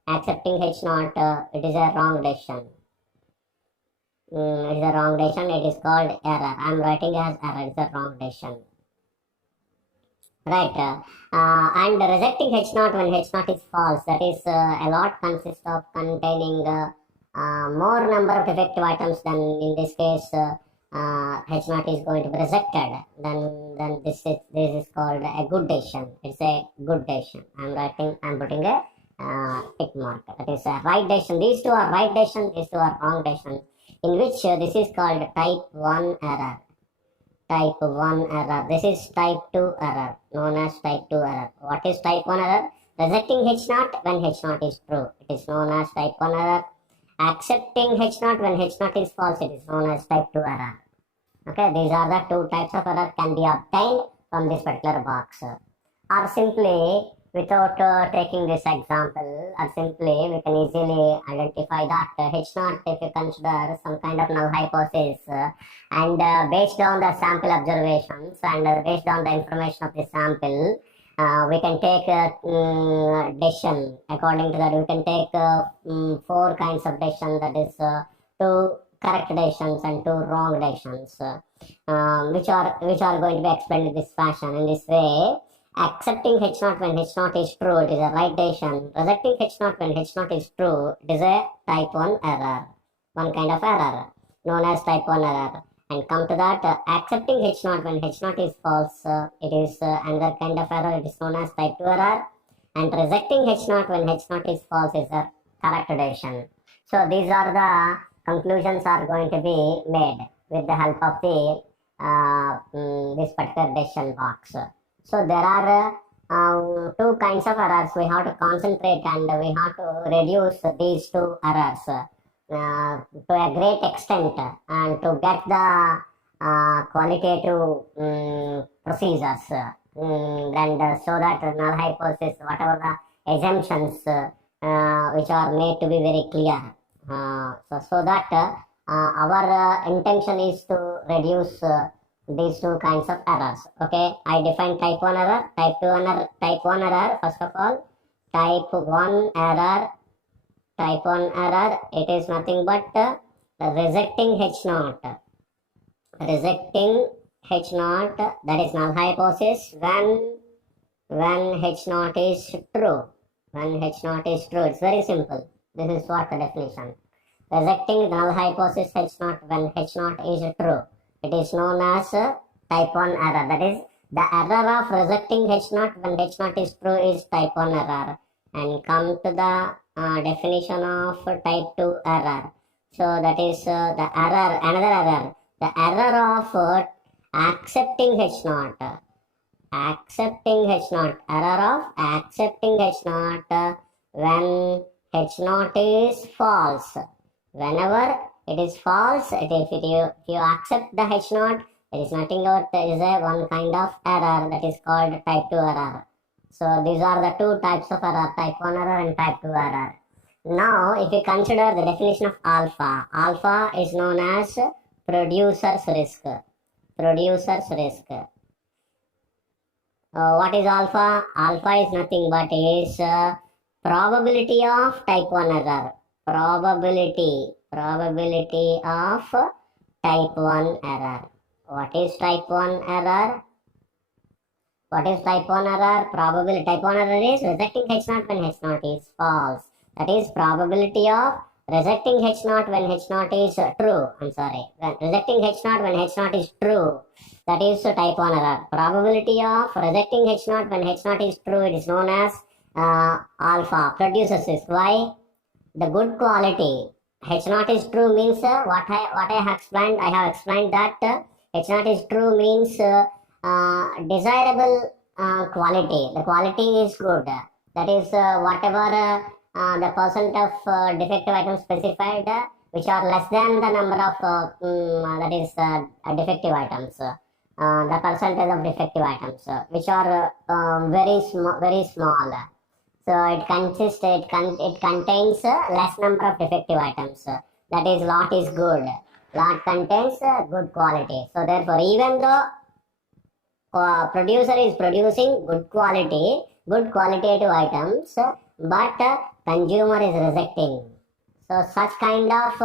accepting H0. It is a wrong decision. It is a wrong decision. It is called error. I am writing as error. It's a wrong decision. Right. And rejecting H0 when H0 is false. That is, a lot consists of containing more number of defective items than in this case. H0 is going to be rejected, then this is called a good decision. It's a good decision. I'm putting a tick mark. That is a right decision. These two are right decision, these two are wrong decision, in which this is called type 1 error. Type 1 error. This is type 2 error, known as type 2 error. What is type 1 error? Rejecting H0 when H0 is true, it is known as type 1 error. Accepting H0 when H0 is false, it is known as type 2 error. Okay, these are the two types of error can be obtained from this particular box. Or simply, without taking this example, or simply we can easily identify that H0, if you consider some kind of null hypothesis, and based on the sample observations and based on the information of the sample, we can take a decision. According to that, we can take 4 kinds of decision, that is 2 correct decisions and 2 wrong decisions, which are going to be explained in this fashion. In this way, accepting H0 when H0 is true, it is a right decision. Rejecting H0 when H0 is true, it is a type 1 error, one kind of error known as type 1 error. And come to that, accepting H0 when H0 is false, it is another kind of error, it is known as type 2 error. And rejecting H0 when H0 is false is a correct decision. So these are the conclusions are going to be made with the help of the this particular decision box. So there are 2 kinds of errors. We have to concentrate and we have to reduce these 2 errors to a great extent and to get the qualitative procedures and so that null hypothesis, whatever the assumptions which are made to be very clear. So that our intention is to reduce these 2 kinds of errors. Okay, I define type 1 error, type 2 error, type 1 error. First of all, type 1 error, it is nothing but rejecting H0. Rejecting H0, that is null hypothesis when H0 is true. When H0 is true, it's very simple. This is what the definition. Rejecting null hypothesis H0 when H0 is true, it is known as type 1 error. That is, the error of rejecting H0 when H0 is true is type 1 error. And come to the definition of type 2 error. So that is the error, another error, the error of accepting H0. Accepting H0, error of accepting H0 when H0 is false. Whenever it is false, if you accept the H0, it is nothing but it is a one kind of error that is called type 2 error. So these are the 2 types of error, type 1 error and type 2 error. Now, if you consider the definition of alpha, alpha is known as producer's risk. Producer's risk. What is alpha? Alpha is nothing but is probability of type 1 error. Probability of type 1 error. What is type 1 error? What is type 1 error? Probability. Type 1 error is rejecting H0 when H0 is false. That is probability of rejecting H0 when H0 is true. When rejecting H0 when H0 is true. That is type 1 error. Probability of rejecting H0 when H0 is true, it is known as alpha. Producer's risk. Why? The good quality. H0 is true means what I have explained. I have explained that H0 is true means desirable quality. The quality is good. That is whatever the percent of defective items specified, which are less than the number of that is defective items. The percentage of defective items, which are very small. So it contains less number of defective items. That is, lot is good. Lot contains good quality. So therefore, even though producer is producing good qualitative items, but consumer is rejecting. So such kind of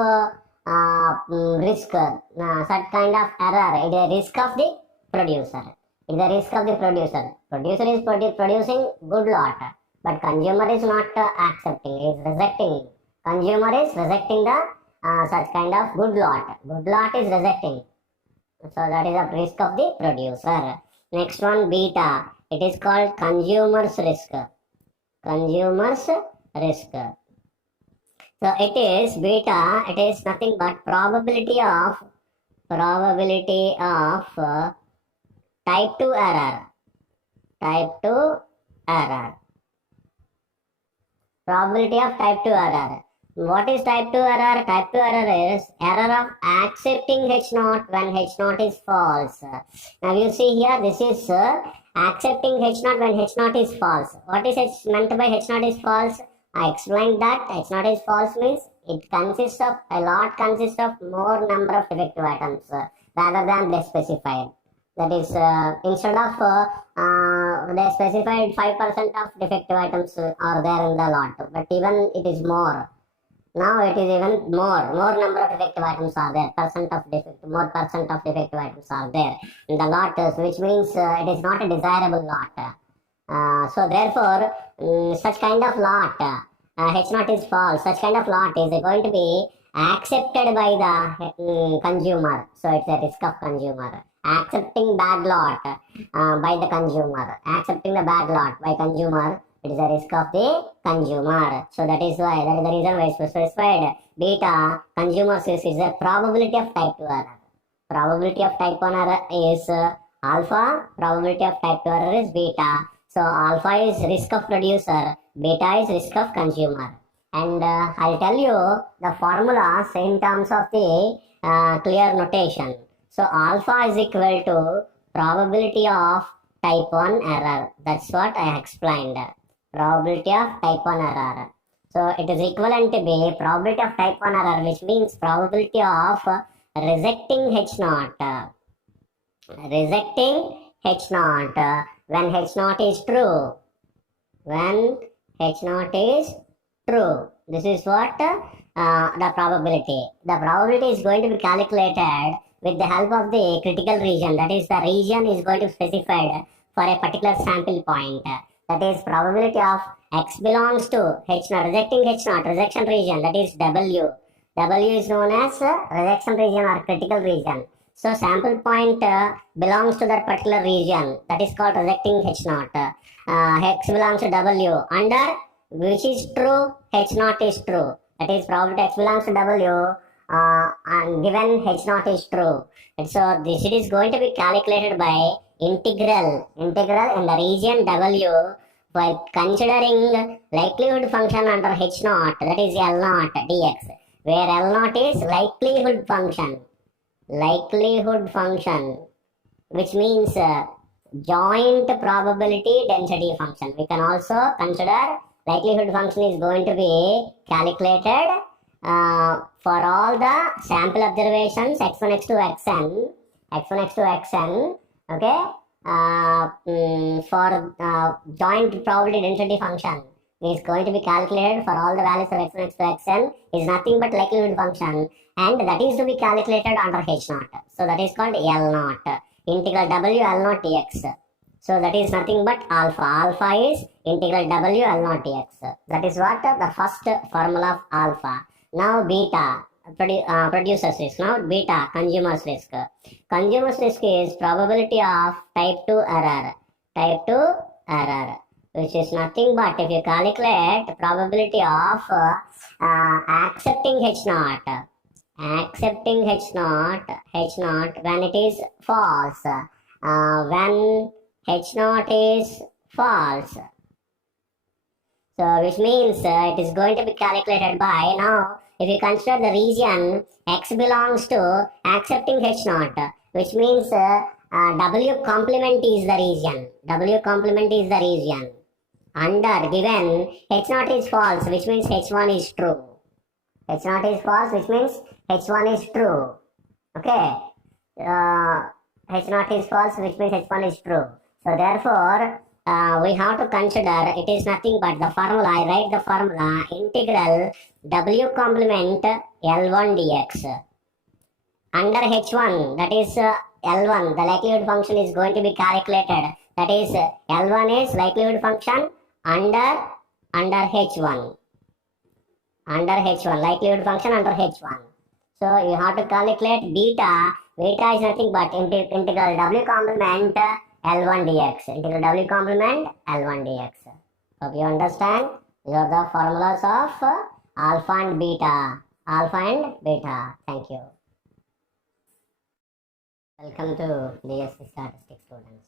risk, such kind of error, it is a risk of the producer. It is a risk of the producer. Producer is producing good lot, but consumer is not accepting, he is rejecting. Consumer is rejecting the such kind of good lot. Good lot is rejecting. So that is a risk of the producer. Next one, beta. It is called consumer's risk. Consumer's risk. So it is beta. It is nothing but probability of type 2 error. Type 2 error. Probability of type 2 error. What is type 2 error? Type 2 error is error of accepting H naught when H naught is false. Now you see here, this is accepting H naught when H naught is false. What is meant by H naught is false? I explained that H naught is false means it consists of, a lot consists of more number of defective items rather than they specified. That is, instead of they specified 5% of defective items are there in the lot, but even it is more. Now it is even more number of defective items are there, more percent of defective items are there in the lot, which means it is not a desirable lot. So therefore, such kind of lot, H naught is false, such kind of lot is going to be accepted by the consumer. So it's a risk of consumer. Accepting bad lot by the consumer. Accepting the bad lot by consumer, it is a risk of the consumer. So that is why, that is the reason why it's specified beta, consumer's risk is the probability of type 2 error. Probability of type 1 error is alpha, probability of type 2 error is beta. So alpha is risk of producer, beta is risk of consumer. And I'll tell you the formulas in terms of the clear notation. So alpha is equal to probability of type 1 error. That's what I explained. Probability of type 1 error. So it is equivalent to be probability of type 1 error, which means probability of rejecting H naught. Rejecting H naught when H naught is true. When H naught is true. This is what the probability. The probability is going to be calculated with the help of the critical region. That is, the region is going to be specified for a particular sample point. That is, probability of X belongs to H naught, rejecting H naught, rejection region, that is W. W is known as rejection region or critical region. So sample point belongs to that particular region, that is called rejecting H naught. X belongs to W, under which is true, H naught is true. That is, probability X belongs to W and given H naught is true. And so this it is going to be calculated by integral in the region W by considering likelihood function under H naught, that is L naught dx, where L naught is likelihood function, which means joint probability density function. We can also consider likelihood function is going to be calculated for all the sample observations x1, x2, xn, okay, for joint probability density function is going to be calculated for all the values of x1, x2, xn is nothing but likelihood function, and that is to be calculated under H naught. So that is called L naught, integral W L naught dx. So that is nothing but alpha. Alpha is integral W L naught dx. That is what the first formula of alpha. Now beta, producer's risk. Now beta, consumer's risk. Consumer's risk is probability of type 2 error. Type 2 error, which is nothing but if you calculate probability of accepting H naught. Accepting H naught when it is false. When H naught is false. So which means it is going to be calculated by, now if you consider the region X belongs to accepting H naught, which means W complement is the region. W complement is the region. Under given H naught is false, which means H1 is true. H naught is false, which means H1 is true. Okay. H naught is false, which means H1 is true. So therefore, we have to consider it is nothing but the formula. I write the formula integral W complement L1 dx. Under H1, that is L1, the likelihood function is going to be calculated. That is L1 is likelihood function under H1. Under H1, likelihood function under H1. So you have to calculate beta. Beta is nothing but integral W complement L1 dx. Integral W complement L1 dx. Hope you understand. These are the formulas of alpha and beta. Alpha and beta. Thank you. Welcome to BSc Statistics students.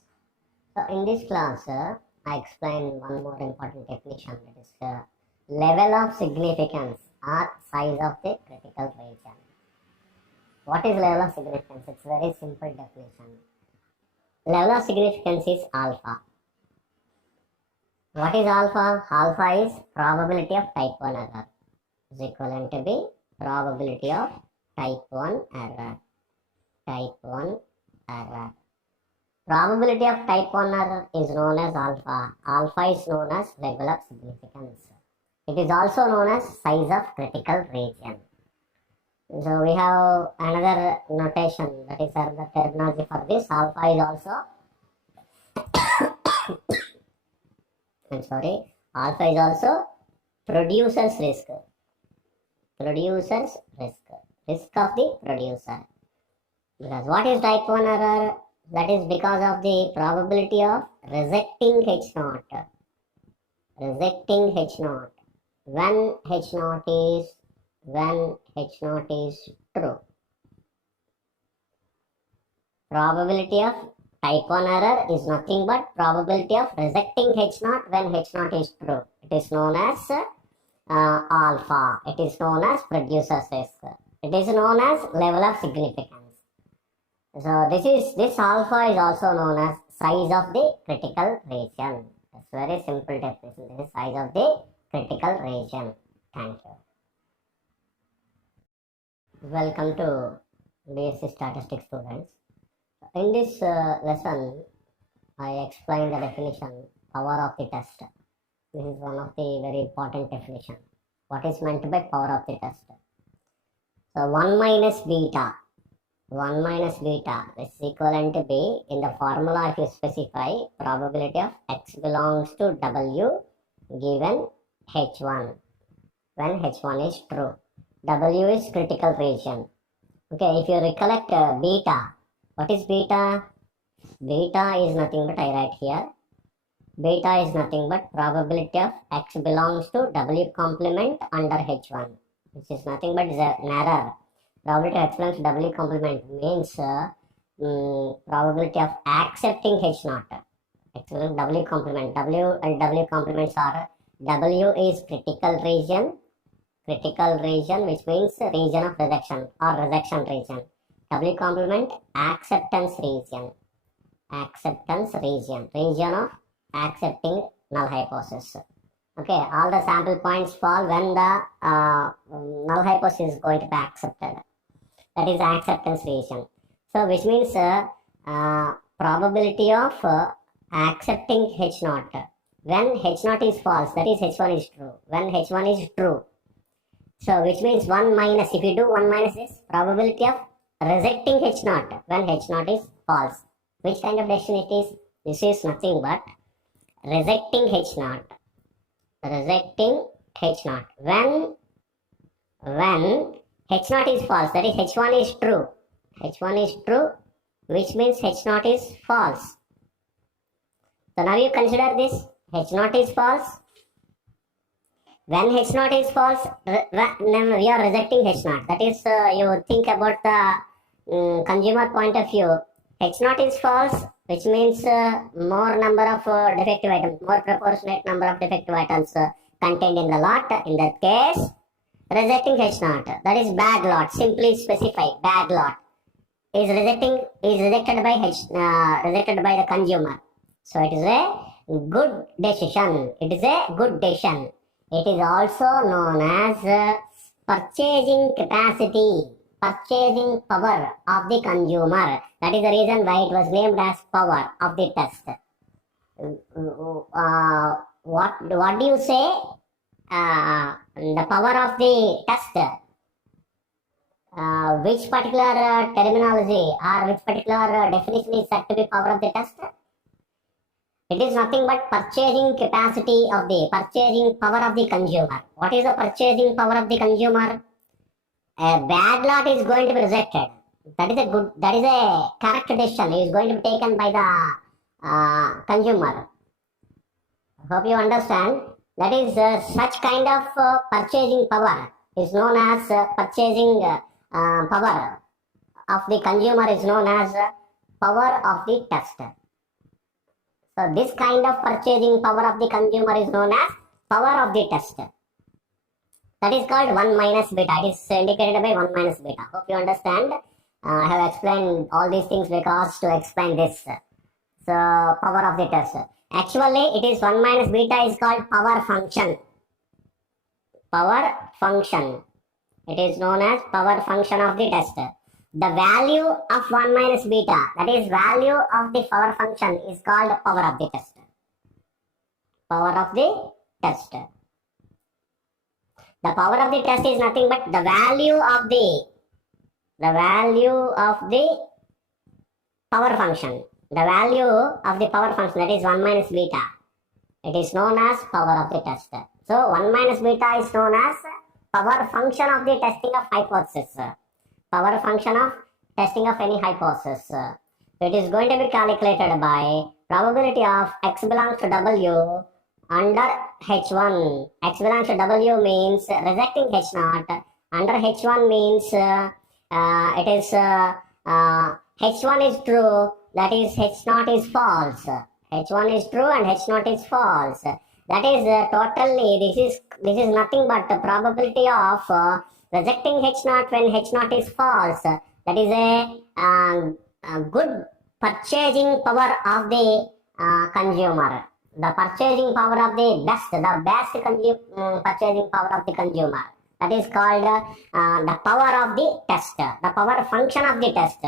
So in this class, I explain one more important definition, that is level of significance or size of the critical region. What is level of significance? It's a very simple definition. Level of significance is alpha. What is alpha? Alpha is probability of type 1 error is equivalent to the probability of type 1 error. Type 1 error. Probability of type 1 error is known as alpha. Alpha is known as level of significance. It is also known as size of critical region. So we have another notation, that is another terminology for this. Alpha is also alpha is also producer's risk. Producer's risk. Risk of the producer. Because what is type 1 error? That is because of the probability of rejecting H0. Rejecting H0. When H0 is true. Probability of type 1 error is nothing but probability of rejecting H0 when H0 is true. It is known as alpha. It is known as producer's risk. It is known as level of significance. So this alpha is also known as size of the critical region. It's very simple definition. This is size of the critical region. Thank you. Welcome to BSc Statistics students. In this lesson, I explained the definition, power of the test. This is one of the very important definition. What is meant by power of the test? So 1 minus beta is equivalent to B. In the formula, if you specify probability of X belongs to W given H1 when H1 is true. W is critical region. Okay, if you recollect beta, what is beta? Beta is nothing but, I write here, beta is nothing but probability of X belongs to W complement under H1, which is nothing but is an error. Probability of X belongs to W complement means probability of accepting H0. X belongs to W complement. W and W complements are, W is critical region, which means region of rejection or rejection region. W complement acceptance region, region of accepting null hypothesis. Okay, all the sample points fall when the null hypothesis is going to be accepted. That is acceptance region. So which means probability of accepting H0 when H0 is false, that is H1 is true. When H1 is true. So which means 1 minus, if you do 1 minus is probability of rejecting H0 when H0 is false. Which kind of decision it is? This is nothing but rejecting H0. Rejecting H0. When H0 is false, that is H1 is true. H1 is true, which means H0 is false. So now you consider this. H0 is false. When H0 is false, we are rejecting H0. That is, you think about the consumer point of view. H0 is false, which means more number of defective items, more proportionate number of defective items contained in the lot. In that case, rejecting H0. That is bad lot. Simply specify bad lot. Is rejected by the consumer. So it is a good decision. It is a good decision. It is also known as purchasing capacity, purchasing power of the consumer. That is the reason why it was named as power of the test. What do you say? The power of the test. Which particular terminology or which particular definition is said to be power of the test? It is nothing but purchasing capacity of the purchasing power of the consumer. What is the purchasing power of the consumer? A bad lot is going to be rejected. That is a correct decision. It is going to be taken by the consumer. Hope you understand. That is such kind of purchasing power is known as purchasing power of the consumer is known as power of the test. So this kind of purchasing power of the consumer is known as power of the test. That is called 1 minus beta. It is indicated by 1 minus beta. Hope you understand. I have explained all these things because to explain this. So power of the test. Actually, it is 1 minus beta is called power function. Power function. It is known as power function of the test. The value of 1 minus beta, that is value of the power function, is called power of the test. Power of the test. The power of the test is nothing but the value of the power function. The value of the power function, that is 1 minus beta. It is known as power of the test. So 1 minus beta is known as power function of the testing of hypothesis. Power function of testing of any hypothesis. So it is going to be calculated by probability of x belongs to W under H1. X belongs to W means rejecting H0. Under H1 means it is H1 is true, that is H0 is false. H1 is true and H0 is false. That is totally, this is nothing but the probability of rejecting H0 when H0 is false. That is a good purchasing power of the consumer. The purchasing power of the best purchasing power of the consumer. That is called the power of the test, the power function of the test.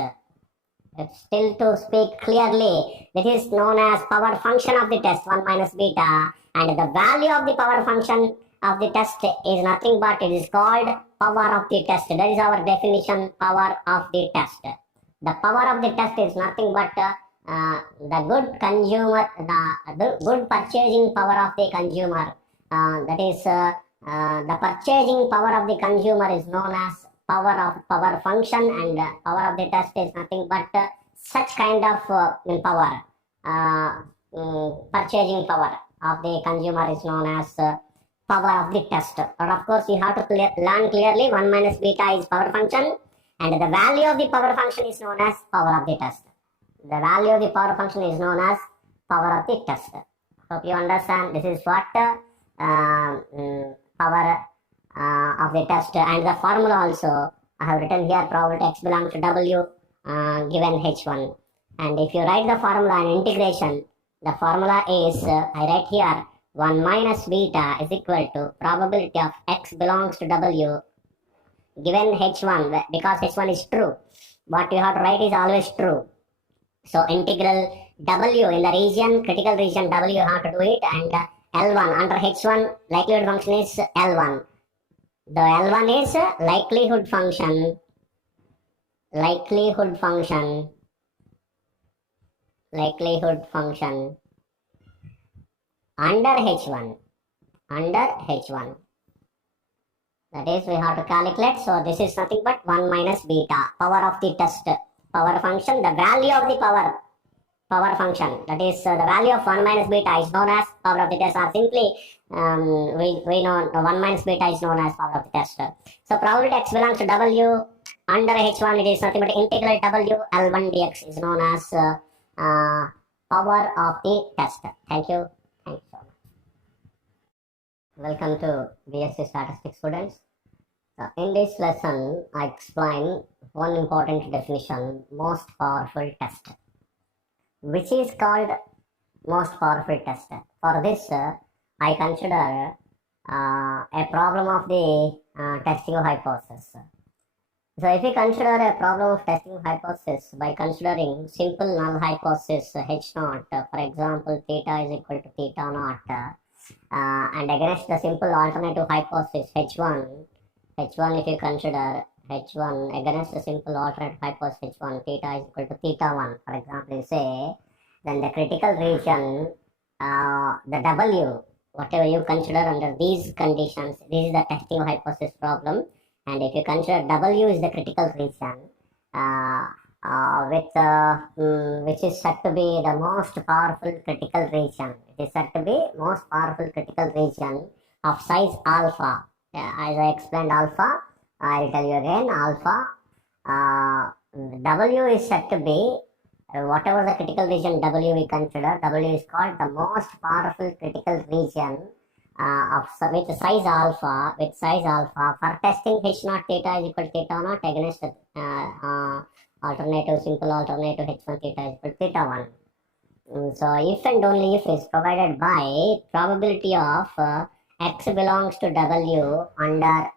Still to speak clearly, this is known as power function of the test, 1 minus beta, and the value of the power function of the test is nothing but it is called power of the test. That is our definition, power of the test. The power of the test is nothing but the good consumer, the good purchasing power of the consumer. That is the purchasing power of the consumer is known as power function, and power of the test is nothing but such kind of power. Purchasing power of the consumer is known as power of the test. But of course, you have to learn clearly 1 minus beta is power function, and the value of the power function is known as power of the test. The value of the power function is known as power of the test. Hope you understand. This is what power of the test, and the formula also I have written here. Probability x belongs to W given H1, and if you write the formula and integration, the formula is I write here 1 minus beta is equal to probability of x belongs to W given H1, because H1 is true. What you have to write is always true. So integral W in the region, critical region W, you have to do it, and L1 under H1 likelihood function is L1. The L1 is likelihood function under H1. That is, we have to calculate. So this is nothing but 1 minus beta, power of the test, power function, the value of the power function. That is, the value of 1 minus beta is known as power of the test, or simply we know 1 minus beta is known as power of the test. So probability x belongs to W under H1, it is nothing but integral W L1 dx is known as power of the test. Thank you. Thanks so much. Welcome to BSc Statistics students. In this lesson, I explain one important definition, most powerful test, which is called most powerful test. For this, I consider a problem of the testing hypothesis. So if we consider a problem of testing hypothesis by considering simple null hypothesis H0, for example, theta is equal to theta naught, and against the simple alternative hypothesis H1 if you consider H1 against the simple alternative hypothesis H1, theta is equal to theta 1, for example, you say, then the critical region, the W, whatever you consider under these conditions, this is the testing hypothesis problem, and if you consider W is the critical region, which is said to be the most powerful critical region. It is said to be most powerful critical region of size alpha. As I explained alpha, I will tell you again alpha. W is said to be whatever the critical region W we consider. W is called the most powerful critical region with size alpha, for testing h naught theta is equal to theta naught against alternative, simple alternative h1 theta is equal to theta 1. So if and only if is provided by probability of x belongs to w under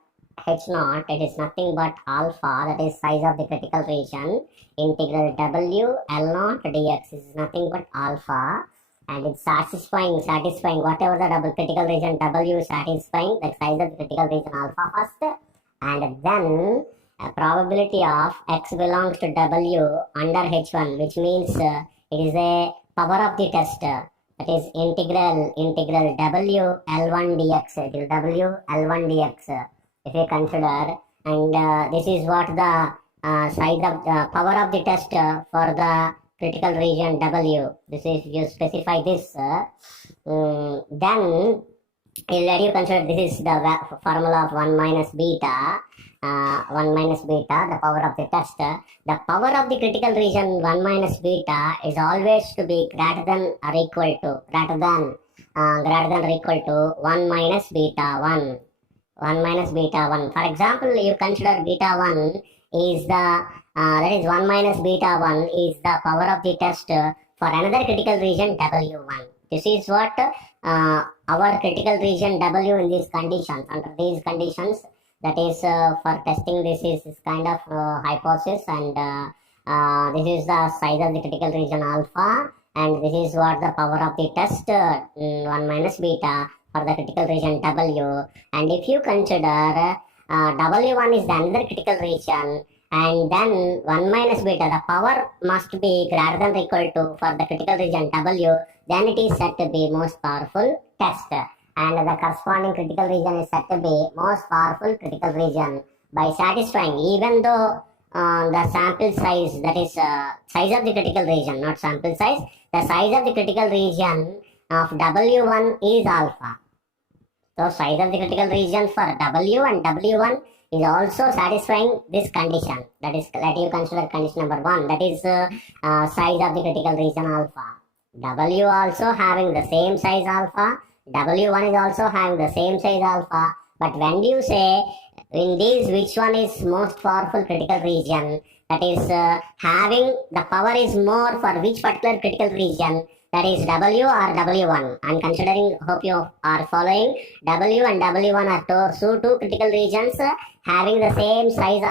h naught, it is nothing but alpha, that is size of the critical region, integral w L naught dx is nothing but alpha, and it's satisfying whatever the double critical region w is satisfying the size of the critical region alpha first, and then a probability of x belongs to w under h1, which means it is a power of the test, that is integral w L1 dx, it is w L1 dx if you consider, and this is what the size of the power of the test for the critical region w. This is, you specify this, then let you consider this is the formula of 1 minus beta, the power of the test. The power of the critical region 1 minus beta is always to be greater than or equal to 1 minus beta 1. 1 minus beta 1. For example, you consider beta 1 is the, that is 1 minus beta 1 is the power of the test for another critical region W1. This is what our critical region W in these conditions, under these conditions, that is for testing, this is kind of hypothesis, and this is the size of the critical region alpha, and this is what the power of the test 1 minus beta for the critical region W. And if you consider W1 is the another critical region, and then 1 minus beta, the power must be greater than or equal to for the critical region W, then it is said to be most powerful test, and the corresponding critical region is said to be most powerful critical region by satisfying, even though the sample size, that is size of the critical region, not sample size, the size of the critical region of W1 is alpha. So size of the critical region for W and W1 is also satisfying this condition. That is, let you consider condition number 1, that is size of the critical region alpha. W also having the same size alpha, W1 is also having the same size alpha, but when you say in these which one is most powerful critical region, that is having the power is more for which particular critical region, that is W or W1. I am considering, hope you are following, W and W1 are two critical regions having the same size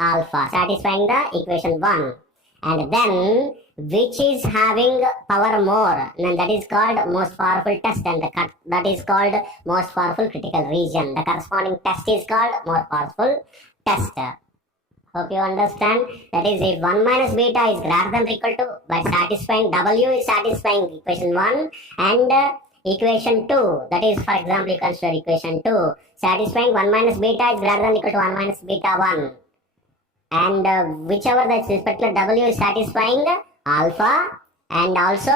alpha, satisfying the equation 1. And then which is having power more, and that is called most powerful test, and that is called most powerful critical region. The corresponding test is called more powerful test. Hope you understand. That is, if 1 minus beta is greater than or equal to, by satisfying W is satisfying equation 1 and equation 2. That is, for example, you consider equation 2 satisfying 1 minus beta is greater than or equal to 1 minus beta 1. And whichever that this particular W is satisfying alpha, and also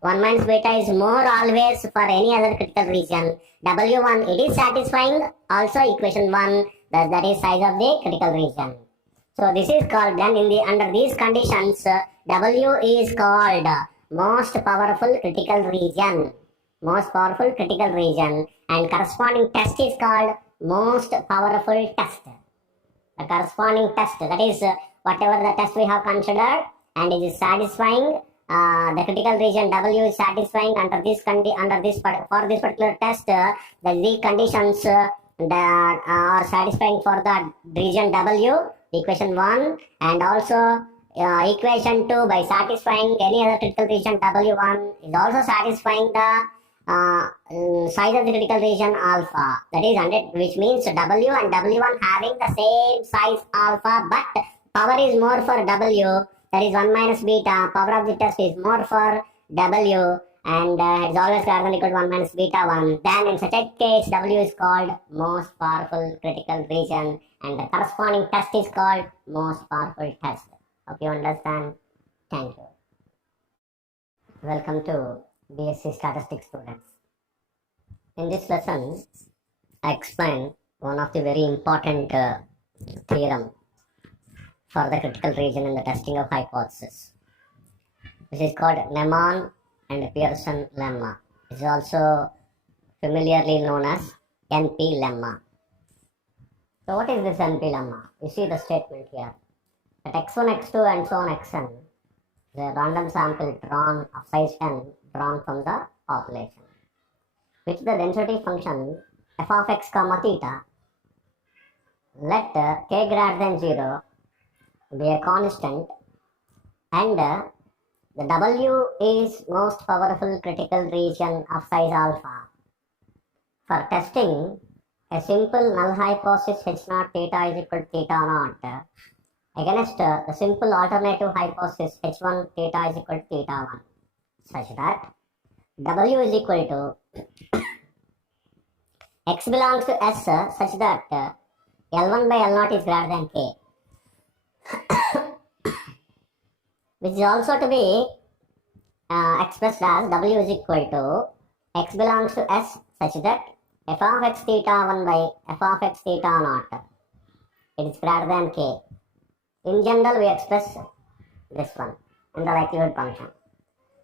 1 minus beta is more always for any other critical region. W1 it is satisfying also equation 1, that is size of the critical region. So this is called, then in the under these conditions W is called most powerful critical region, and corresponding test is called most powerful test. The corresponding test, that is whatever the test we have considered, and it is satisfying the critical region W is satisfying under this for this particular test, the conditions that are satisfying for the region W, equation 1, and also equation 2 by satisfying any other critical region W1 is also satisfying the size of the critical region alpha, that is 100, which means W and W1 having the same size alpha, but power is more for W, that is 1 minus beta, power of the test is more for W, and it is always greater than or equal to 1 minus beta 1. Then in such a case, W is called most powerful critical region, and the corresponding test is called most powerful test. Hope you understand. Thank you. Welcome to BSc Statistics students. In this lesson, I explain one of the very important theorem for the critical region in the testing of hypothesis. This is called Neyman and Pearson lemma. is also familiarly known as NP lemma. So what is this NP lemma? You see the statement here. At x1, x2 and so on xn, the random sample drawn of size n drawn from the population, which the density function f of x comma theta, let k greater than 0 be a constant, and the W is most powerful critical region of size alpha. For testing a simple null hypothesis h0 theta is equal to theta naught against the simple alternative hypothesis h1 theta is equal to theta 1, such that W is equal to x belongs to S such that L1 by L0 is greater than K, which is also to be expressed as W is equal to x belongs to S such that f of x theta 1 by f of x theta naught, it is greater than K. In general, we express this one in the likelihood function.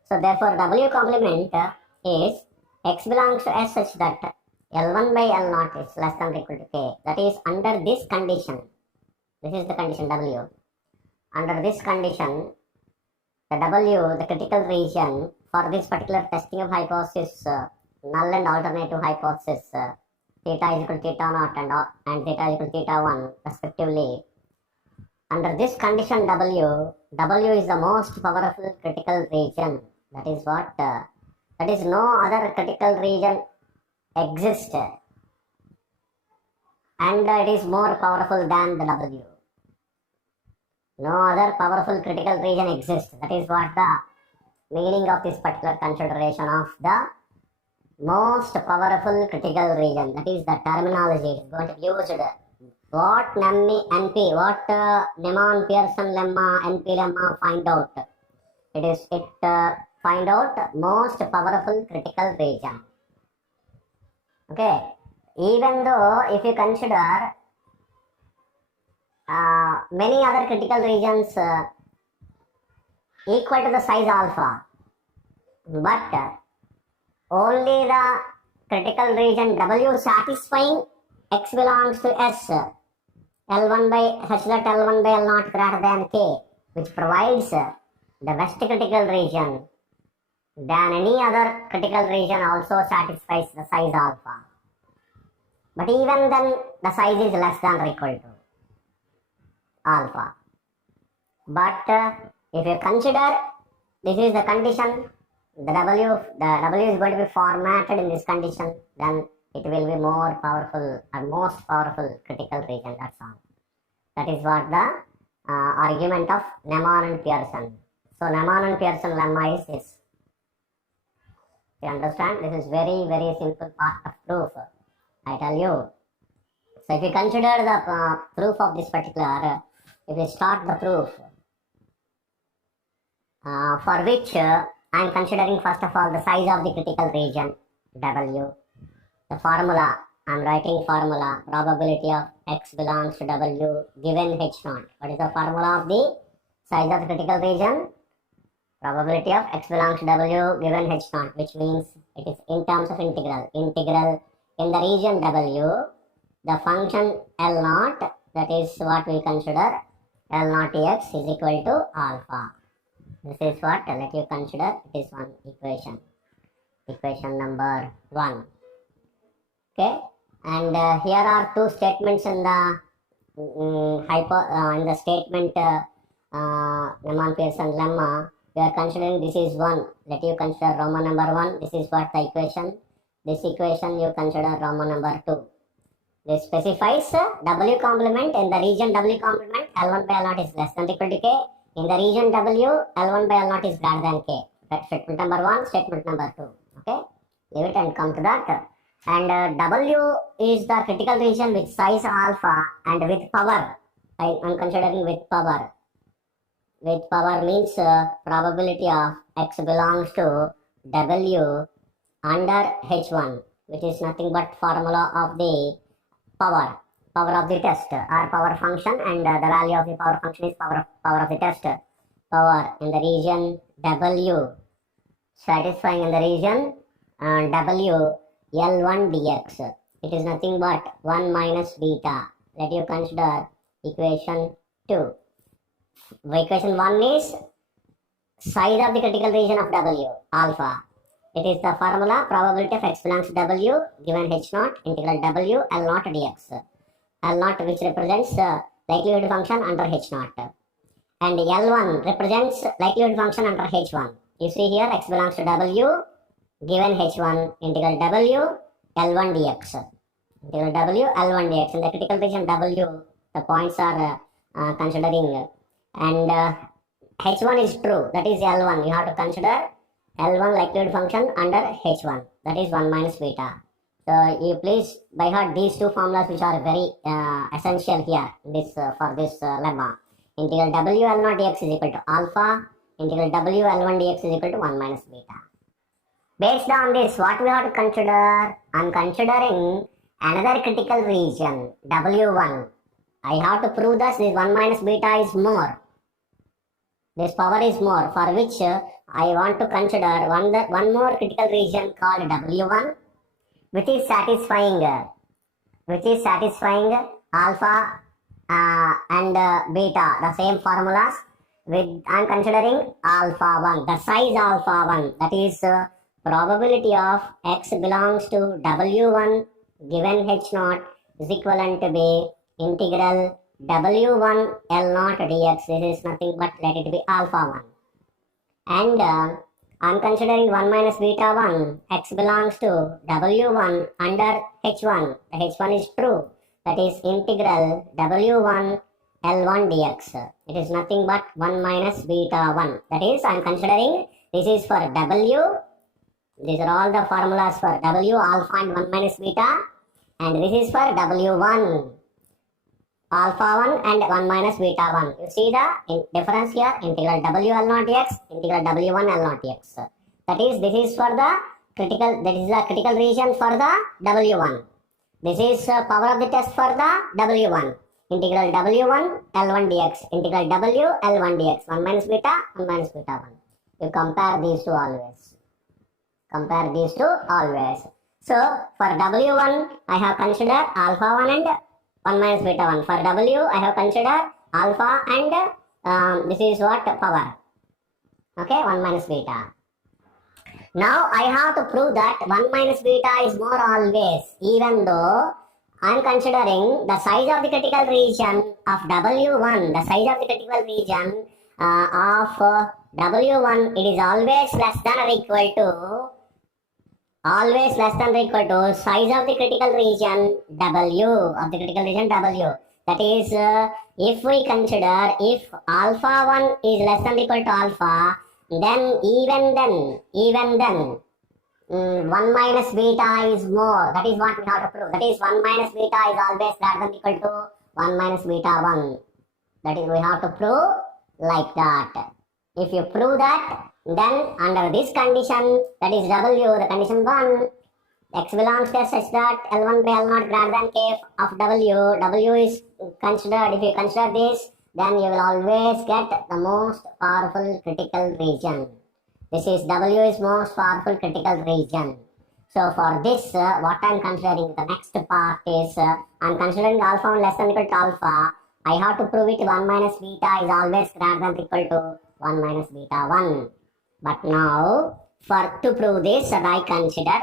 So therefore, W complement is x belongs to S such that L1 by L0 is less than or equal to K. That is, under this condition, this is the condition W. Under this condition, the W, the critical region for this particular testing of hypothesis, null and alternative hypothesis, theta is equal to theta naught and theta is equal to theta 1 respectively. Under this condition W is the most powerful critical region. That is what, that is no other critical region exists, and it is more powerful than the W. No other powerful critical region exists. That is what the meaning of this particular consideration of the most powerful critical region. That is the terminology is going to be used. What NP, what Neyman Pearson lemma, NP lemma find out? It find out most powerful critical region. Okay, even though if you consider many other critical regions equal to the size alpha, but only the critical region W satisfying x belongs to S, L1 by such that L1 by L0 greater than K, which provides the best critical region, than any other critical region also satisfies the size alpha. But even then, the size is less than or equal to alpha. But if you consider this is the condition, the W is going to be formatted in this condition, then it will be more powerful or most powerful critical region. That's all. That is what the argument of Neyman and Pearson. So Neyman and Pearson lemma is this. You understand? This is very, very simple part of proof. I tell you. So if you consider the proof of this particular, if you start the proof, for which I am considering first of all the size of the critical region, W. The formula, I am writing formula, probability of x belongs to W given H0. What is the formula of the size of the critical region? Probability of x belongs to W given H0, which means it is in terms of integral. Integral in the region W, the function L0, that is what we consider L0 x is equal to alpha. This is what let you consider. It is one equation. Equation number 1. Okay, and here are two statements in the in the statement Neyman Pearson lemma. We are considering this is 1. Let you consider Roman number 1. This is what the equation. This equation you consider Roman number 2. This specifies W complement in the region W complement L1 by L0 is less than or equal to K. In the region W, L1 by L0 is greater than K. That's statement number 1, statement number 2. Okay, leave it and come to that. And W is the critical region with size alpha and with power. I am considering with power. With power means probability of x belongs to W under H1, which is nothing but formula of the power of the test or power function, and the value of the power function is power of the test. Power in the region W, satisfying in the region W L1 dx. It is nothing but 1 minus beta. Let you consider equation 2. Equation 1 is size of the critical region of W, alpha. It is the formula probability of x belongs to W given H naught integral W L naught dx. L naught which represents likelihood function under H naught. And L1 represents likelihood function under H1. You see here x belongs to W given H1 integral W L1 dx. Integral W L1 dx. In the critical region W, the points are considering, and H1 is true, that is L1. You have to consider L1 likelihood function under H1, that is 1 minus beta. So you please by heart these two formulas which are very essential here for this lemma. Integral W L0 dx is equal to alpha, integral W L1 dx is equal to 1 minus beta. Based on this, what we have to consider? I am considering another critical region, W1. I have to prove that this 1 minus beta is more. This power is more, for which I want to consider one more critical region called W1, which is satisfying alpha and beta, the same formulas. I am considering alpha 1, the size alpha 1, that is probability of x belongs to W1 given H0 is equivalent to be integral W1 L0 dx. This is nothing but let it be alpha 1. And I am considering 1 minus beta 1, x belongs to W1 under H1. The H1 is true, that is integral W1 L1 dx. It is nothing but 1 minus beta 1. That is, I am considering this is for W. These are all the formulas for W, alpha and 1 minus beta. And this is for W1, alpha 1 and 1 minus beta 1. You see the difference here, integral W L0 dx, integral W1 L0 dx. That is, this is for the critical region for the W1. This is power of the test for the W1. Integral W1 L1 dx, integral W L1 dx, 1 minus beta 1. You compare these two always. So, for W1, I have considered alpha 1 and 1 minus beta 1. For W, I have considered alpha and this is what power. Okay, 1 minus beta. Now, I have to prove that 1 minus beta is more always, even though I am considering the size of the critical region of W1, the size of the critical region of W1, it is always less than or equal to size of the critical region W, That is, if we consider if alpha 1 is less than or equal to alpha, then even then 1 minus beta is more. That is what we have to prove. That is, 1 minus beta is always greater than or equal to 1 minus beta 1. That is, we have to prove like that. If you prove that, then under this condition, that is W, the condition 1, x belongs to such that L1 by L0 greater than k of W is considered. If you consider this, then you will always get the most powerful critical region. This is W is most powerful critical region. So for this, what I am considering, the next part is, I am considering alpha 1 less than or equal to alpha. I have to prove it 1 minus beta is always greater than or equal to 1 minus beta 1. But now, to prove this, I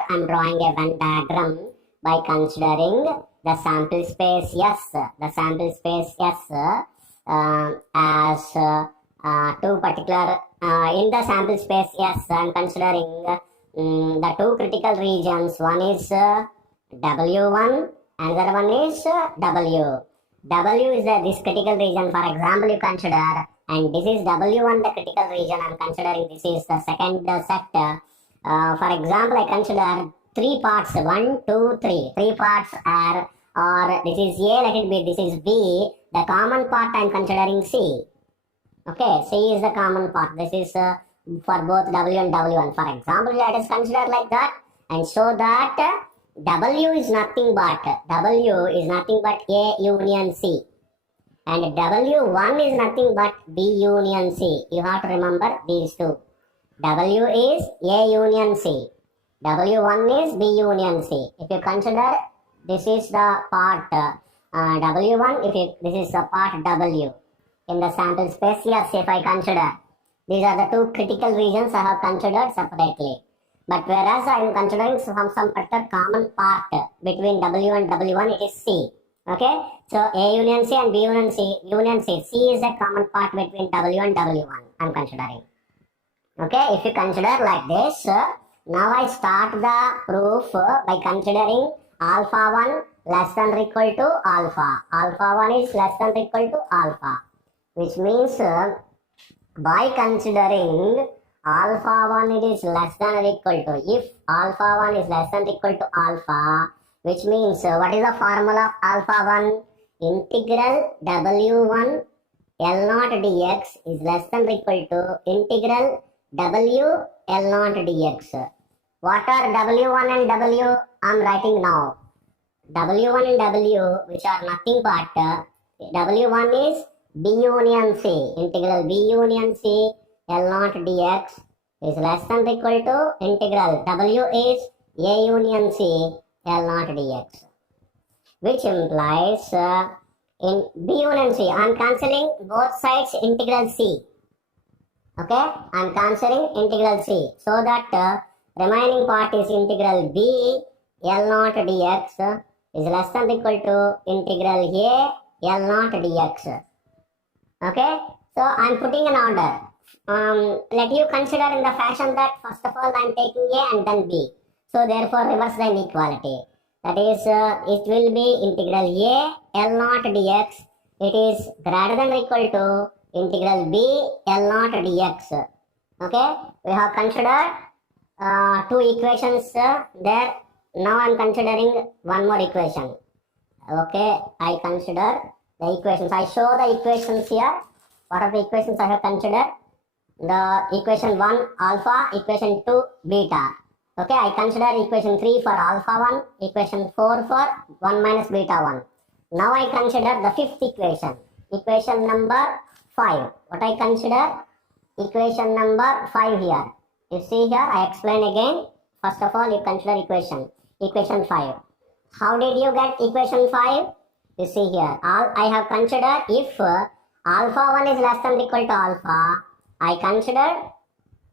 am drawing a Venn diagram by considering the sample space S. The sample space S as two particular, in the sample space S, I am considering the two critical regions. One is W1, another one is W. W is this critical region, for example, you consider, and this is W1, the critical region. I am considering this is the second set. For example, I consider 3 parts, 1, 2, 3. 3 parts are, or this is A, let it be, this is B. The common part I am considering C. Okay, C is the common part. This is for both W and W1. For example, let us consider like that and show that W is nothing but A union C. And W1 is nothing but B union C. You have to remember these two. W is A union C. W1 is B union C. If you consider this is the part W1, this is the part W in the sample space. Yes, if I consider these are the two critical regions I have considered separately. But whereas I am considering some particular common part between W and W1, it is C. Okay, so A union C and B union C. C is a common part between W and W1. I am considering. Okay, if you consider like this, now I start the proof by considering alpha 1 less than or equal to alpha. Alpha 1 is less than or equal to alpha, which means by considering alpha 1 it is less than or equal to, if alpha 1 is less than or equal to alpha, which means what is the formula of alpha 1? Integral W1 L0 dx is less than or equal to integral W L0 dx. What are W1 and W? I am writing now. W1 and W, which are nothing but W1 is B union C. Integral B union C L0 dx is less than or equal to integral W is A union C L0 dx, which implies in B union C, I am cancelling both sides integral C. Okay, I am cancelling integral C, so that remaining part is integral B L0 dx is less than or equal to integral A L0 dx. Okay, so I am putting an order. Let you consider in the fashion that first of all I am taking A and then B. So therefore reverse the inequality. That is, it will be integral A L0 dx. It is greater than or equal to integral B L0 dx. Okay, we have considered two equations there. Now I am considering one more equation. Okay, I consider the equations. I show the equations here. What are the equations I have considered? The equation 1 alpha, equation 2 beta. Okay, I consider equation 3 for alpha 1, equation 4 for 1 minus beta 1. Now I consider the fifth equation, equation number 5. What I consider? Equation number 5 here. You see here, I explain again. First of all, you consider equation 5. How did you get equation 5? You see here, I have considered if alpha 1 is less than or equal to alpha, I consider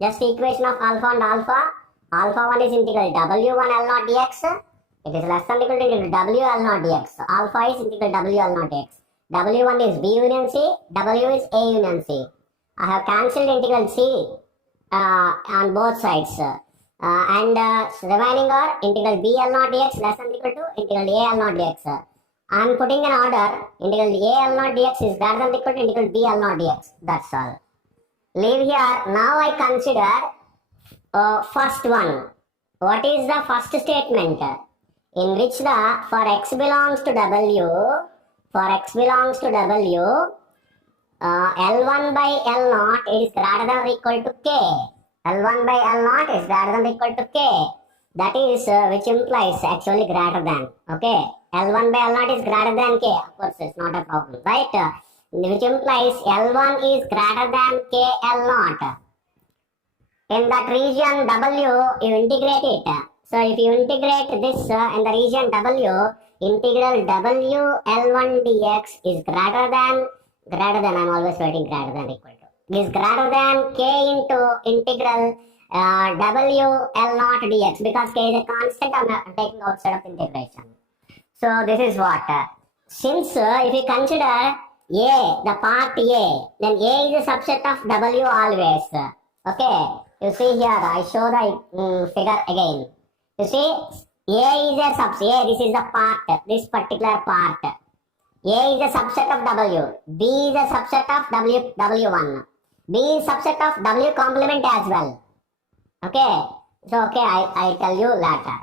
just equation of alpha and alpha. Alpha 1 is integral W1 L0 dx. It is less than or equal to integral W L0 dx. So alpha is integral W L0 dx. W1 is B union C. W is A union C. I have cancelled integral C on both sides. And remaining are integral B L0 dx less than or equal to integral A L0 dx. I am putting an order. Integral A L0 dx is greater than or equal to integral B L0 dx. That's all. Leave here. Now I consider first one. What is the first statement? In which the for x belongs to W, L1 by L0 is greater than or equal to K. L1 by L0 is greater than or equal to K. That is which implies actually greater than. Okay. L1 by L0 is greater than K. Of course, it's not a problem, right? Which implies L1 is greater than K L0. In that region W, you integrate it. So if you integrate this in the region W, integral W L1 dx is greater than, I'm always writing greater than equal to, is greater than K into integral W L0 dx, because K is a constant, I'm taking outside of integration. So this is what, since if you consider A, the part A, then A is a subset of W always. Okay, you see here, I show the figure again. You see, A is a subset, A, this is the part, this particular part. A is a subset of W, B is a subset of W1, B is subset of W complement as well. Okay, so okay, I tell you later.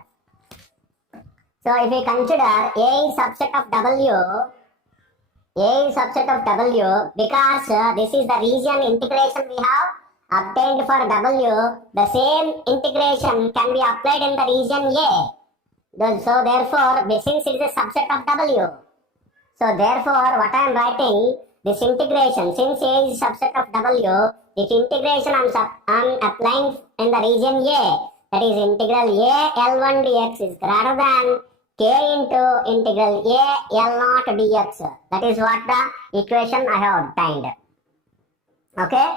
So if we consider A is subset of W, because this is the region integration we have obtained for W, the same integration can be applied in the region A. So therefore, since it is a subset of W, so therefore what I am writing, this integration, since A is a subset of W, this integration I am applying in the region A, that is integral a L1 dx is greater than k into integral a L0 dx. That is what the equation I have obtained. Okay.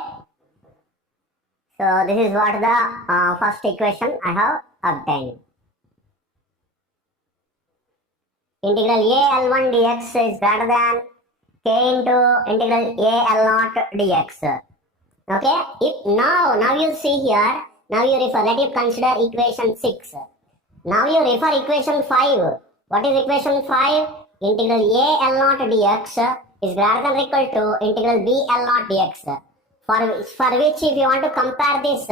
So this is what the first equation I have obtained. Integral a L1 dx is greater than k into integral a L0 dx. Okay. If now you see here, now you refer, let you consider equation 6. Now you refer equation 5. What is equation 5? Integral a L0 dx is greater than or equal to integral b L0 dx. For which if you want to compare this,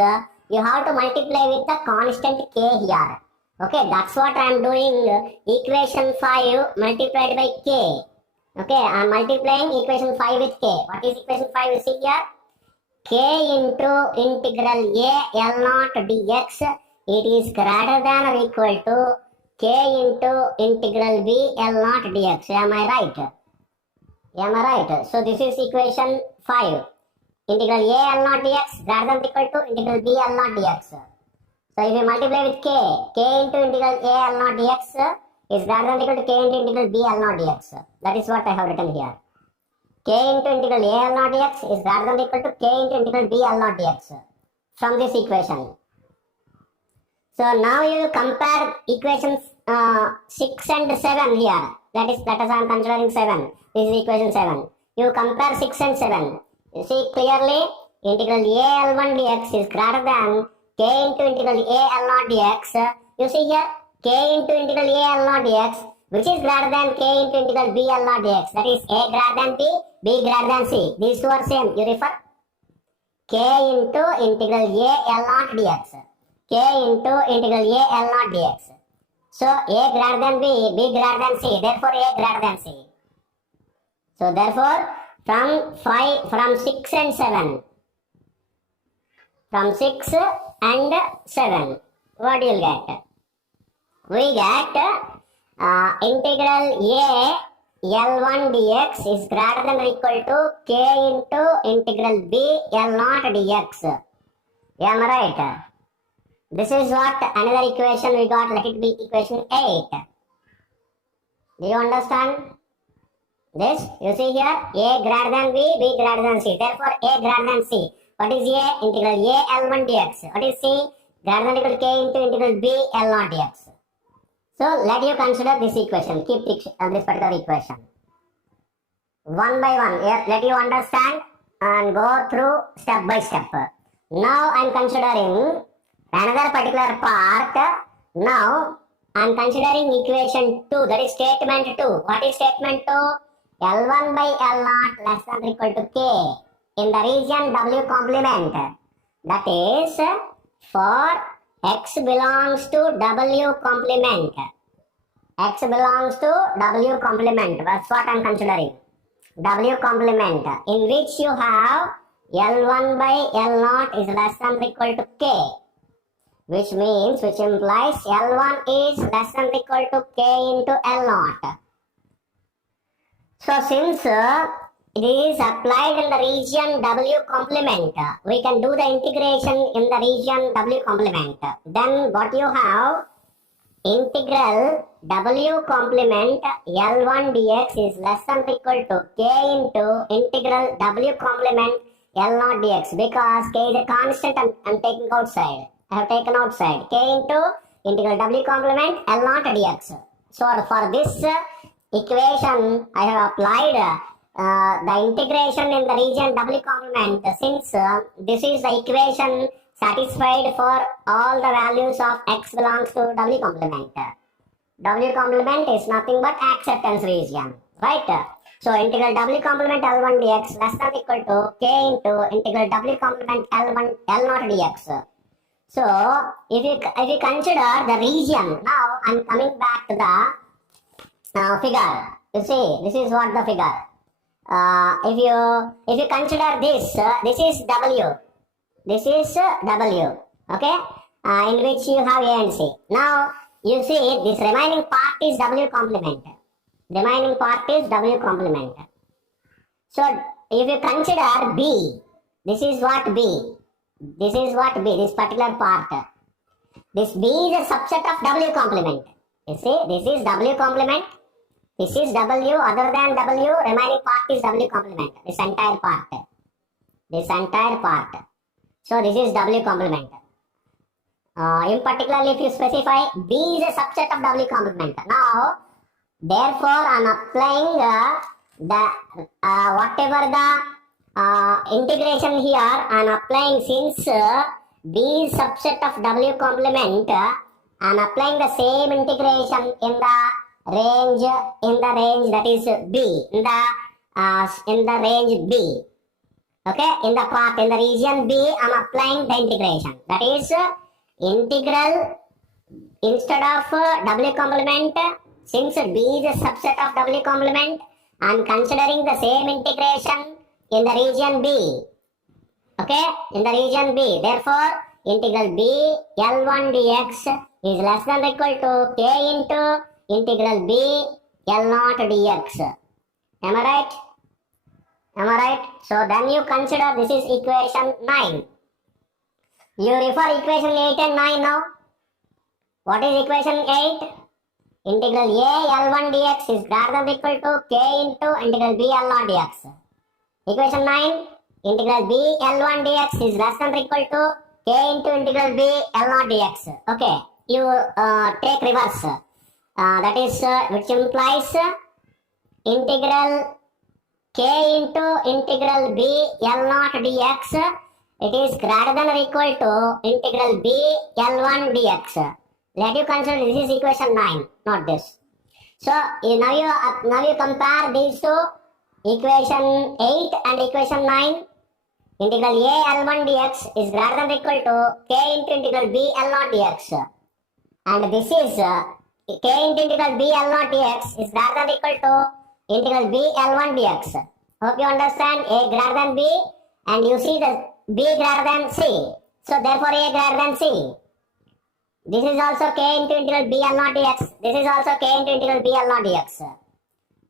you have to multiply with the constant k here. Okay, that's what I am doing. Equation 5 multiplied by k. Okay, I am multiplying equation 5 with k. What is equation 5? You see here, k into integral a L0 dx, it is greater than or equal to k into integral b L0 dx. Am I right? Am I right? So this is equation 5. Integral a L0 dx greater than or equal to integral b L0 dx. So if you multiply with k into integral a L0 dx is greater than or equal to k into integral b L0 dx. That is what I have written here. K into integral a L0 dx is greater than or equal to k into integral b L0 dx from this equation. So now you compare equations 6 and 7 here. Let us I am considering 7. This is equation 7. You compare 6 and 7. You see clearly integral a L1 dx is greater than k into integral a L0 dx. You see here k into integral a L0 dx, which is greater than k into integral b L0 dx. That is a greater than b, b greater than c. These two are same. You refer k into integral a L0 dx. K into integral a L0 dx. So a greater than b, b greater than c. Therefore a greater than c. So therefore from 6 and 7. From 6 and 7. What you will get? We get integral a L1 dx is greater than or equal to k into integral b L0 dx. Am I right? This is what another equation we got. Let it be equation 8. Do you understand this? You see here a greater than b, b greater than c. Therefore a greater than c. What is a? Integral a L1 dx. What is c? Greater than or equal to k into integral b L0 dx. So let you consider this equation. Keep this particular equation. One by one. Let you understand and go through step by step. Now I am considering another particular part. Now I am considering equation 2. That is statement 2. What is statement 2? L1 by L0 less than or equal to k in the region W complement. That is for x belongs to W complement. X belongs to W complement. That's what I am considering. W complement in which you have L1 by L0 is less than or equal to k, which implies L1 is less than or equal to k into L0. So since it is applied in the region W complement, we can do the integration in the region W complement. Then what you have, integral W complement L1 dx is less than or equal to k into integral W complement L0 dx, because k is a constant. I'm taking outside. I have taken outside k into integral W complement L0 dx. So for this equation I have applied the integration in the region W complement, since this is the equation satisfied for all the values of x belongs to W complement. W complement is nothing but acceptance region, right? So integral W complement L1 dx less than or equal to k into integral W complement L0 dx. So if you consider the region, now I'm coming back to the figure. You see, this is what the figure. If you consider this, this is W. This is W. Okay, in which you have A and C. Now you see this remaining part is W complement. Remaining part is W complement. So if you consider B, this is what B. This is what B. This particular part. This B is a subset of W complement. You see, this is W complement. This is W, other than W, remaining part is W complement. This entire part. This entire part. So this is W complement. In particular, if you specify B is a subset of W complement. Now, therefore, I am applying whatever the integration here, I am applying since B is subset of W complement. I am applying the same integration in the range that is B, in the range B. Okay, in the region B, I am applying the integration. That is integral instead of W complement. Since B is a subset of W complement, I am considering the same integration in the region B. Okay, in the region B. Therefore, integral B L1 dx is less than or equal to K into integral B L0 dx. Am I right? Am I right? So then you consider this is equation 9. You refer equation 8 and 9 now. What is equation 8? Integral A L1 dx is greater than or equal to K into integral B L0 dx. Equation 9, integral B L1 dx is less than or equal to K into integral B L0 dx. Okay, you take reverse. That is which implies integral K into integral B L0 dx. It is greater than or equal to integral B L1 dx. Let you consider this is equation 9, not this. So now you compare these two, equation 8 and equation 9. Integral A L1 dx is greater than or equal to K into integral B L0 dx. And this is K into integral B L0 dx is greater than or equal to integral B L1 dx. Hope you understand. A greater than B, and you see the B greater than C. So therefore A greater than C. This is also K into integral B L0 dx. This is also K into integral B L0 dx.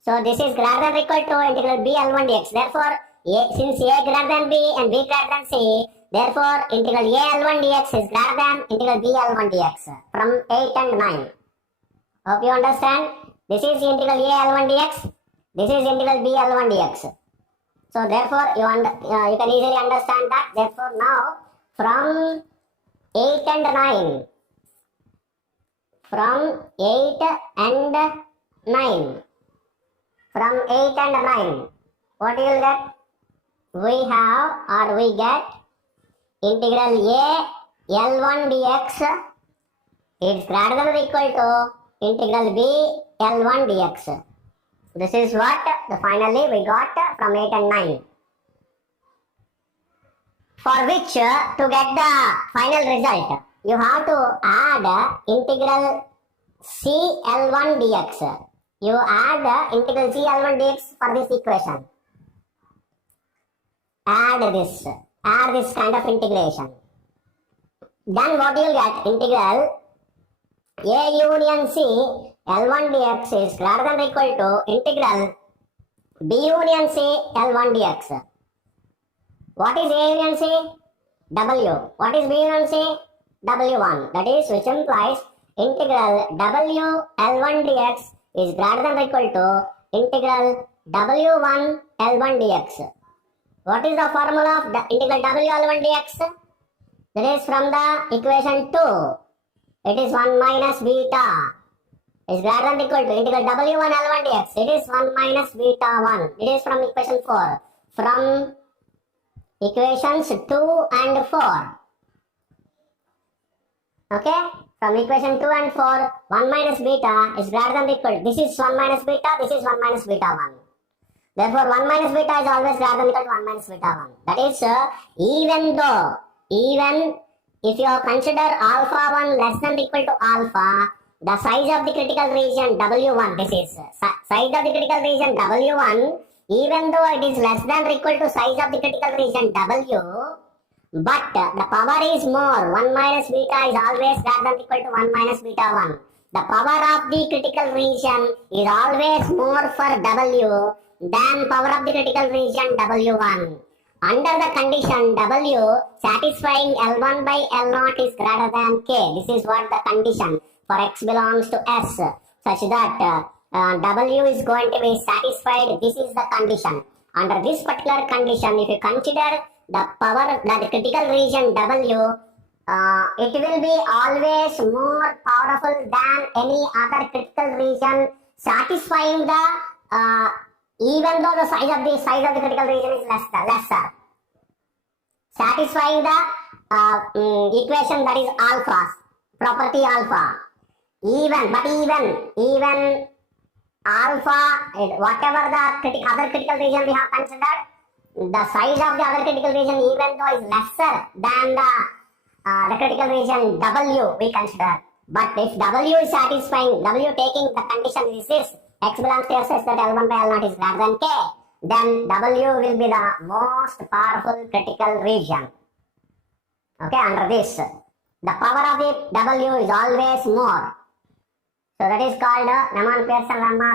So this is greater than or equal to integral B L1 dx. Therefore, since A greater than B and B greater than C, therefore integral A L1 dx is greater than integral B L1 dx from 8 and 9. Hope you understand. This is integral A L1 dx. This is integral B L1 dx. So therefore, you can easily understand that. Therefore, now from 8 and 9. From 8 and 9. From 8 and 9. What you will get? We get integral A L1 dx is greater than or equal to integral B L1 dx. This is what finally we got from 8 and 9. For which to get the final result, you have to add integral C L1 dx. You add integral C L1 dx for this equation. Add this kind of integration. Then what you will get? Integral A union C L1 dx is greater than or equal to integral B union C L1 dx. What is A union C? W. What is B union C? W1. That is which implies integral W L1 dx is greater than or equal to integral W1 L1 dx. What is the formula of the integral W L1 dx? That is from the equation 2. It is 1 minus beta is greater than or equal to integral W1 L1 dx. It is 1 minus beta 1. It is from equation 4. From equations 2 and 4. Okay? From equation 2 and 4, 1 minus beta is greater than or equal to, this is 1 minus beta, this is 1 minus beta 1. Therefore, 1 minus beta is always greater than or equal to 1 minus beta 1. That is, even if you consider alpha 1 less than or equal to alpha, the size of the critical region W1, this is size of the critical region W1, even though it is less than or equal to size of the critical region W, but the power is more. 1 minus beta is always greater than or equal to 1 minus beta 1. The power of the critical region is always more for W than power of the critical region W1. Under the condition W satisfying L1 by L0 is greater than K. This is what the condition for X belongs to S, such that W is going to be satisfied. This is the condition. Under this particular condition, if you consider the power, the critical region W, it will be always more powerful than any other critical region, satisfying the even though the size of the critical region is lesser, satisfying the equation that is alpha, property alpha. Even alpha, whatever the other critical region we have considered, the size of the other critical region even though is lesser than the critical region W we consider. But if W is satisfying, W taking the condition is this, X belongs to S such that L1 by L0 is greater than K, then W will be the most powerful critical region. Okay, under this, the power of the W is always more. So that is called Neyman-Pearson lemma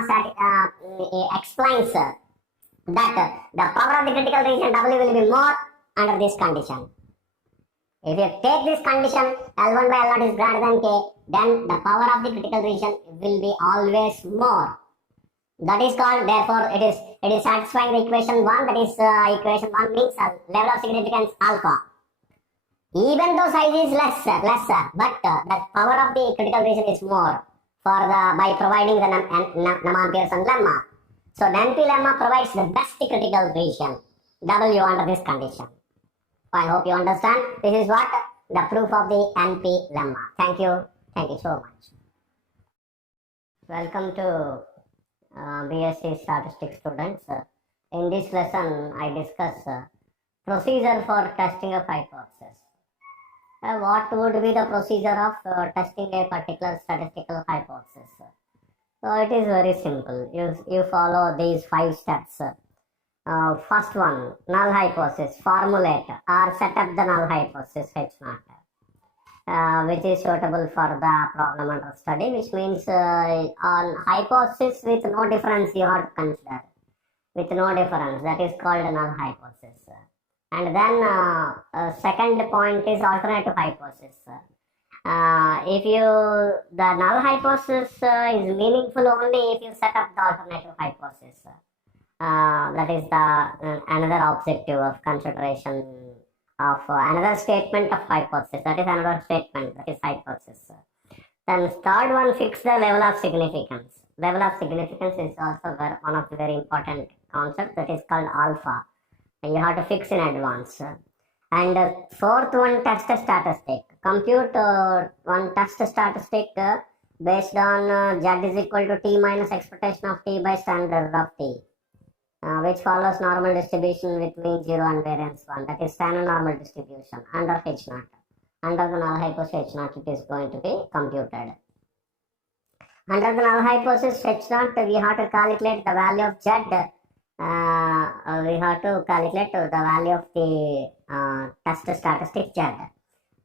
explains that the power of the critical region W will be more under this condition. If you take this condition L1 by L0 is greater than K, then the power of the critical region will be always more. That is called, therefore, it is satisfying the equation 1, that is equation 1 means level of significance alpha. Even though size is lesser, but the power of the critical region is more by providing the Neyman-Pearson lemma. So the NP lemma provides the best critical region W under this condition. I hope you understand. This is what the proof of the NP lemma. Thank you so much. Welcome to BSc Statistics students. In this lesson, I discuss procedure for testing a hypothesis. What would be the procedure of testing a particular statistical hypothesis? So it is very simple. You follow these 5 steps. First one, null hypothesis, formulate or set up the null hypothesis H0, which is suitable for the problem under study, which means on hypothesis with no difference you have to consider. With no difference, that is called a null hypothesis. And then second point is alternative hypothesis. If the null hypothesis is meaningful only if you set up the alternative hypothesis. That is the another objective of consideration of another statement of hypothesis. That is another statement, that is hypothesis. Then third one, fix the level of significance. Level of significance is also one of the very important concepts, that is called alpha. You have to fix in advance. And fourth one, test a statistic. Compute one test statistic based on Z is equal to T minus expectation of T by standard of T, which follows normal distribution with mean 0 and variance 1. That is standard normal distribution under H0. Under the null hypothesis H0 it is going to be computed. Under the null hypothesis H0 we have to calculate the value of Z. We have to calculate the value of the test statistic Z.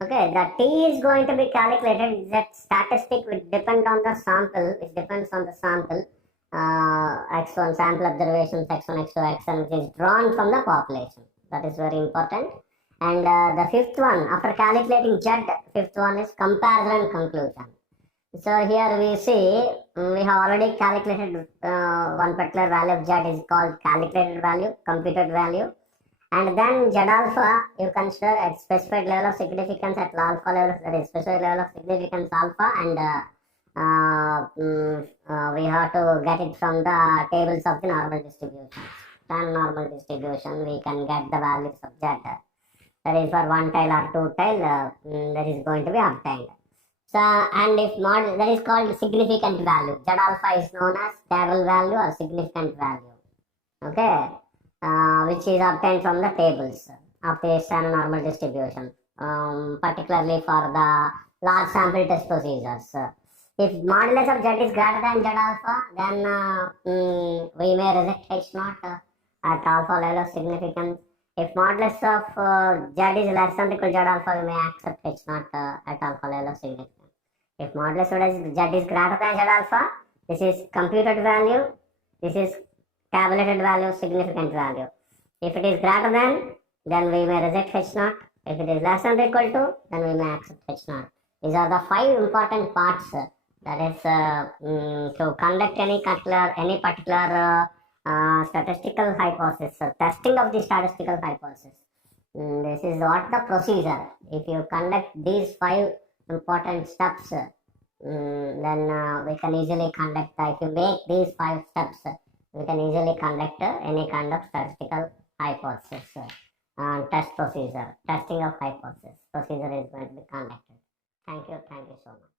Okay, the T is going to be calculated. That statistic will depend on the sample, which depends on the sample. X1 sample observations, X1, X2, Xn, which is drawn from the population. That is very important. And the fifth one, after calculating Z, fifth one is comparison and conclusion. So here we see, we have already calculated one particular value of Z is called calculated value, computed value. And then Z alpha, you consider at specified level of significance at alpha level, that is specified level of significance alpha, and we have to get it from the tables of the normal distribution. Tan normal distribution, we can get the values of Z. That is for one tail or two tail, that is going to be obtained. So, and if model, that is called significant value. Z alpha is known as table value or significant value. Okay, which is obtained from the tables of the standard normal distribution, particularly for the large sample test procedures. If modulus of Z is greater than Z alpha, then we may reject H0 at alpha level of significance. If modulus of Z is less than or equal to Z alpha, we may accept H0 at alpha level of significance. If modulus of Z is greater than Z alpha, this is computed value, this is tabulated value, significant value. If it is greater than, then we may reject H0. If it is less than or equal to, then we may accept H0. These are the 5 important parts. That is to conduct any particular statistical hypothesis, testing of the statistical hypothesis. This is what the procedure. If you conduct these 5 important steps, then we can easily conduct. If you make these 5 steps, we can easily conduct any kind of statistical hypothesis. Test procedure, testing of hypothesis procedure is going to be conducted. Thank you so much.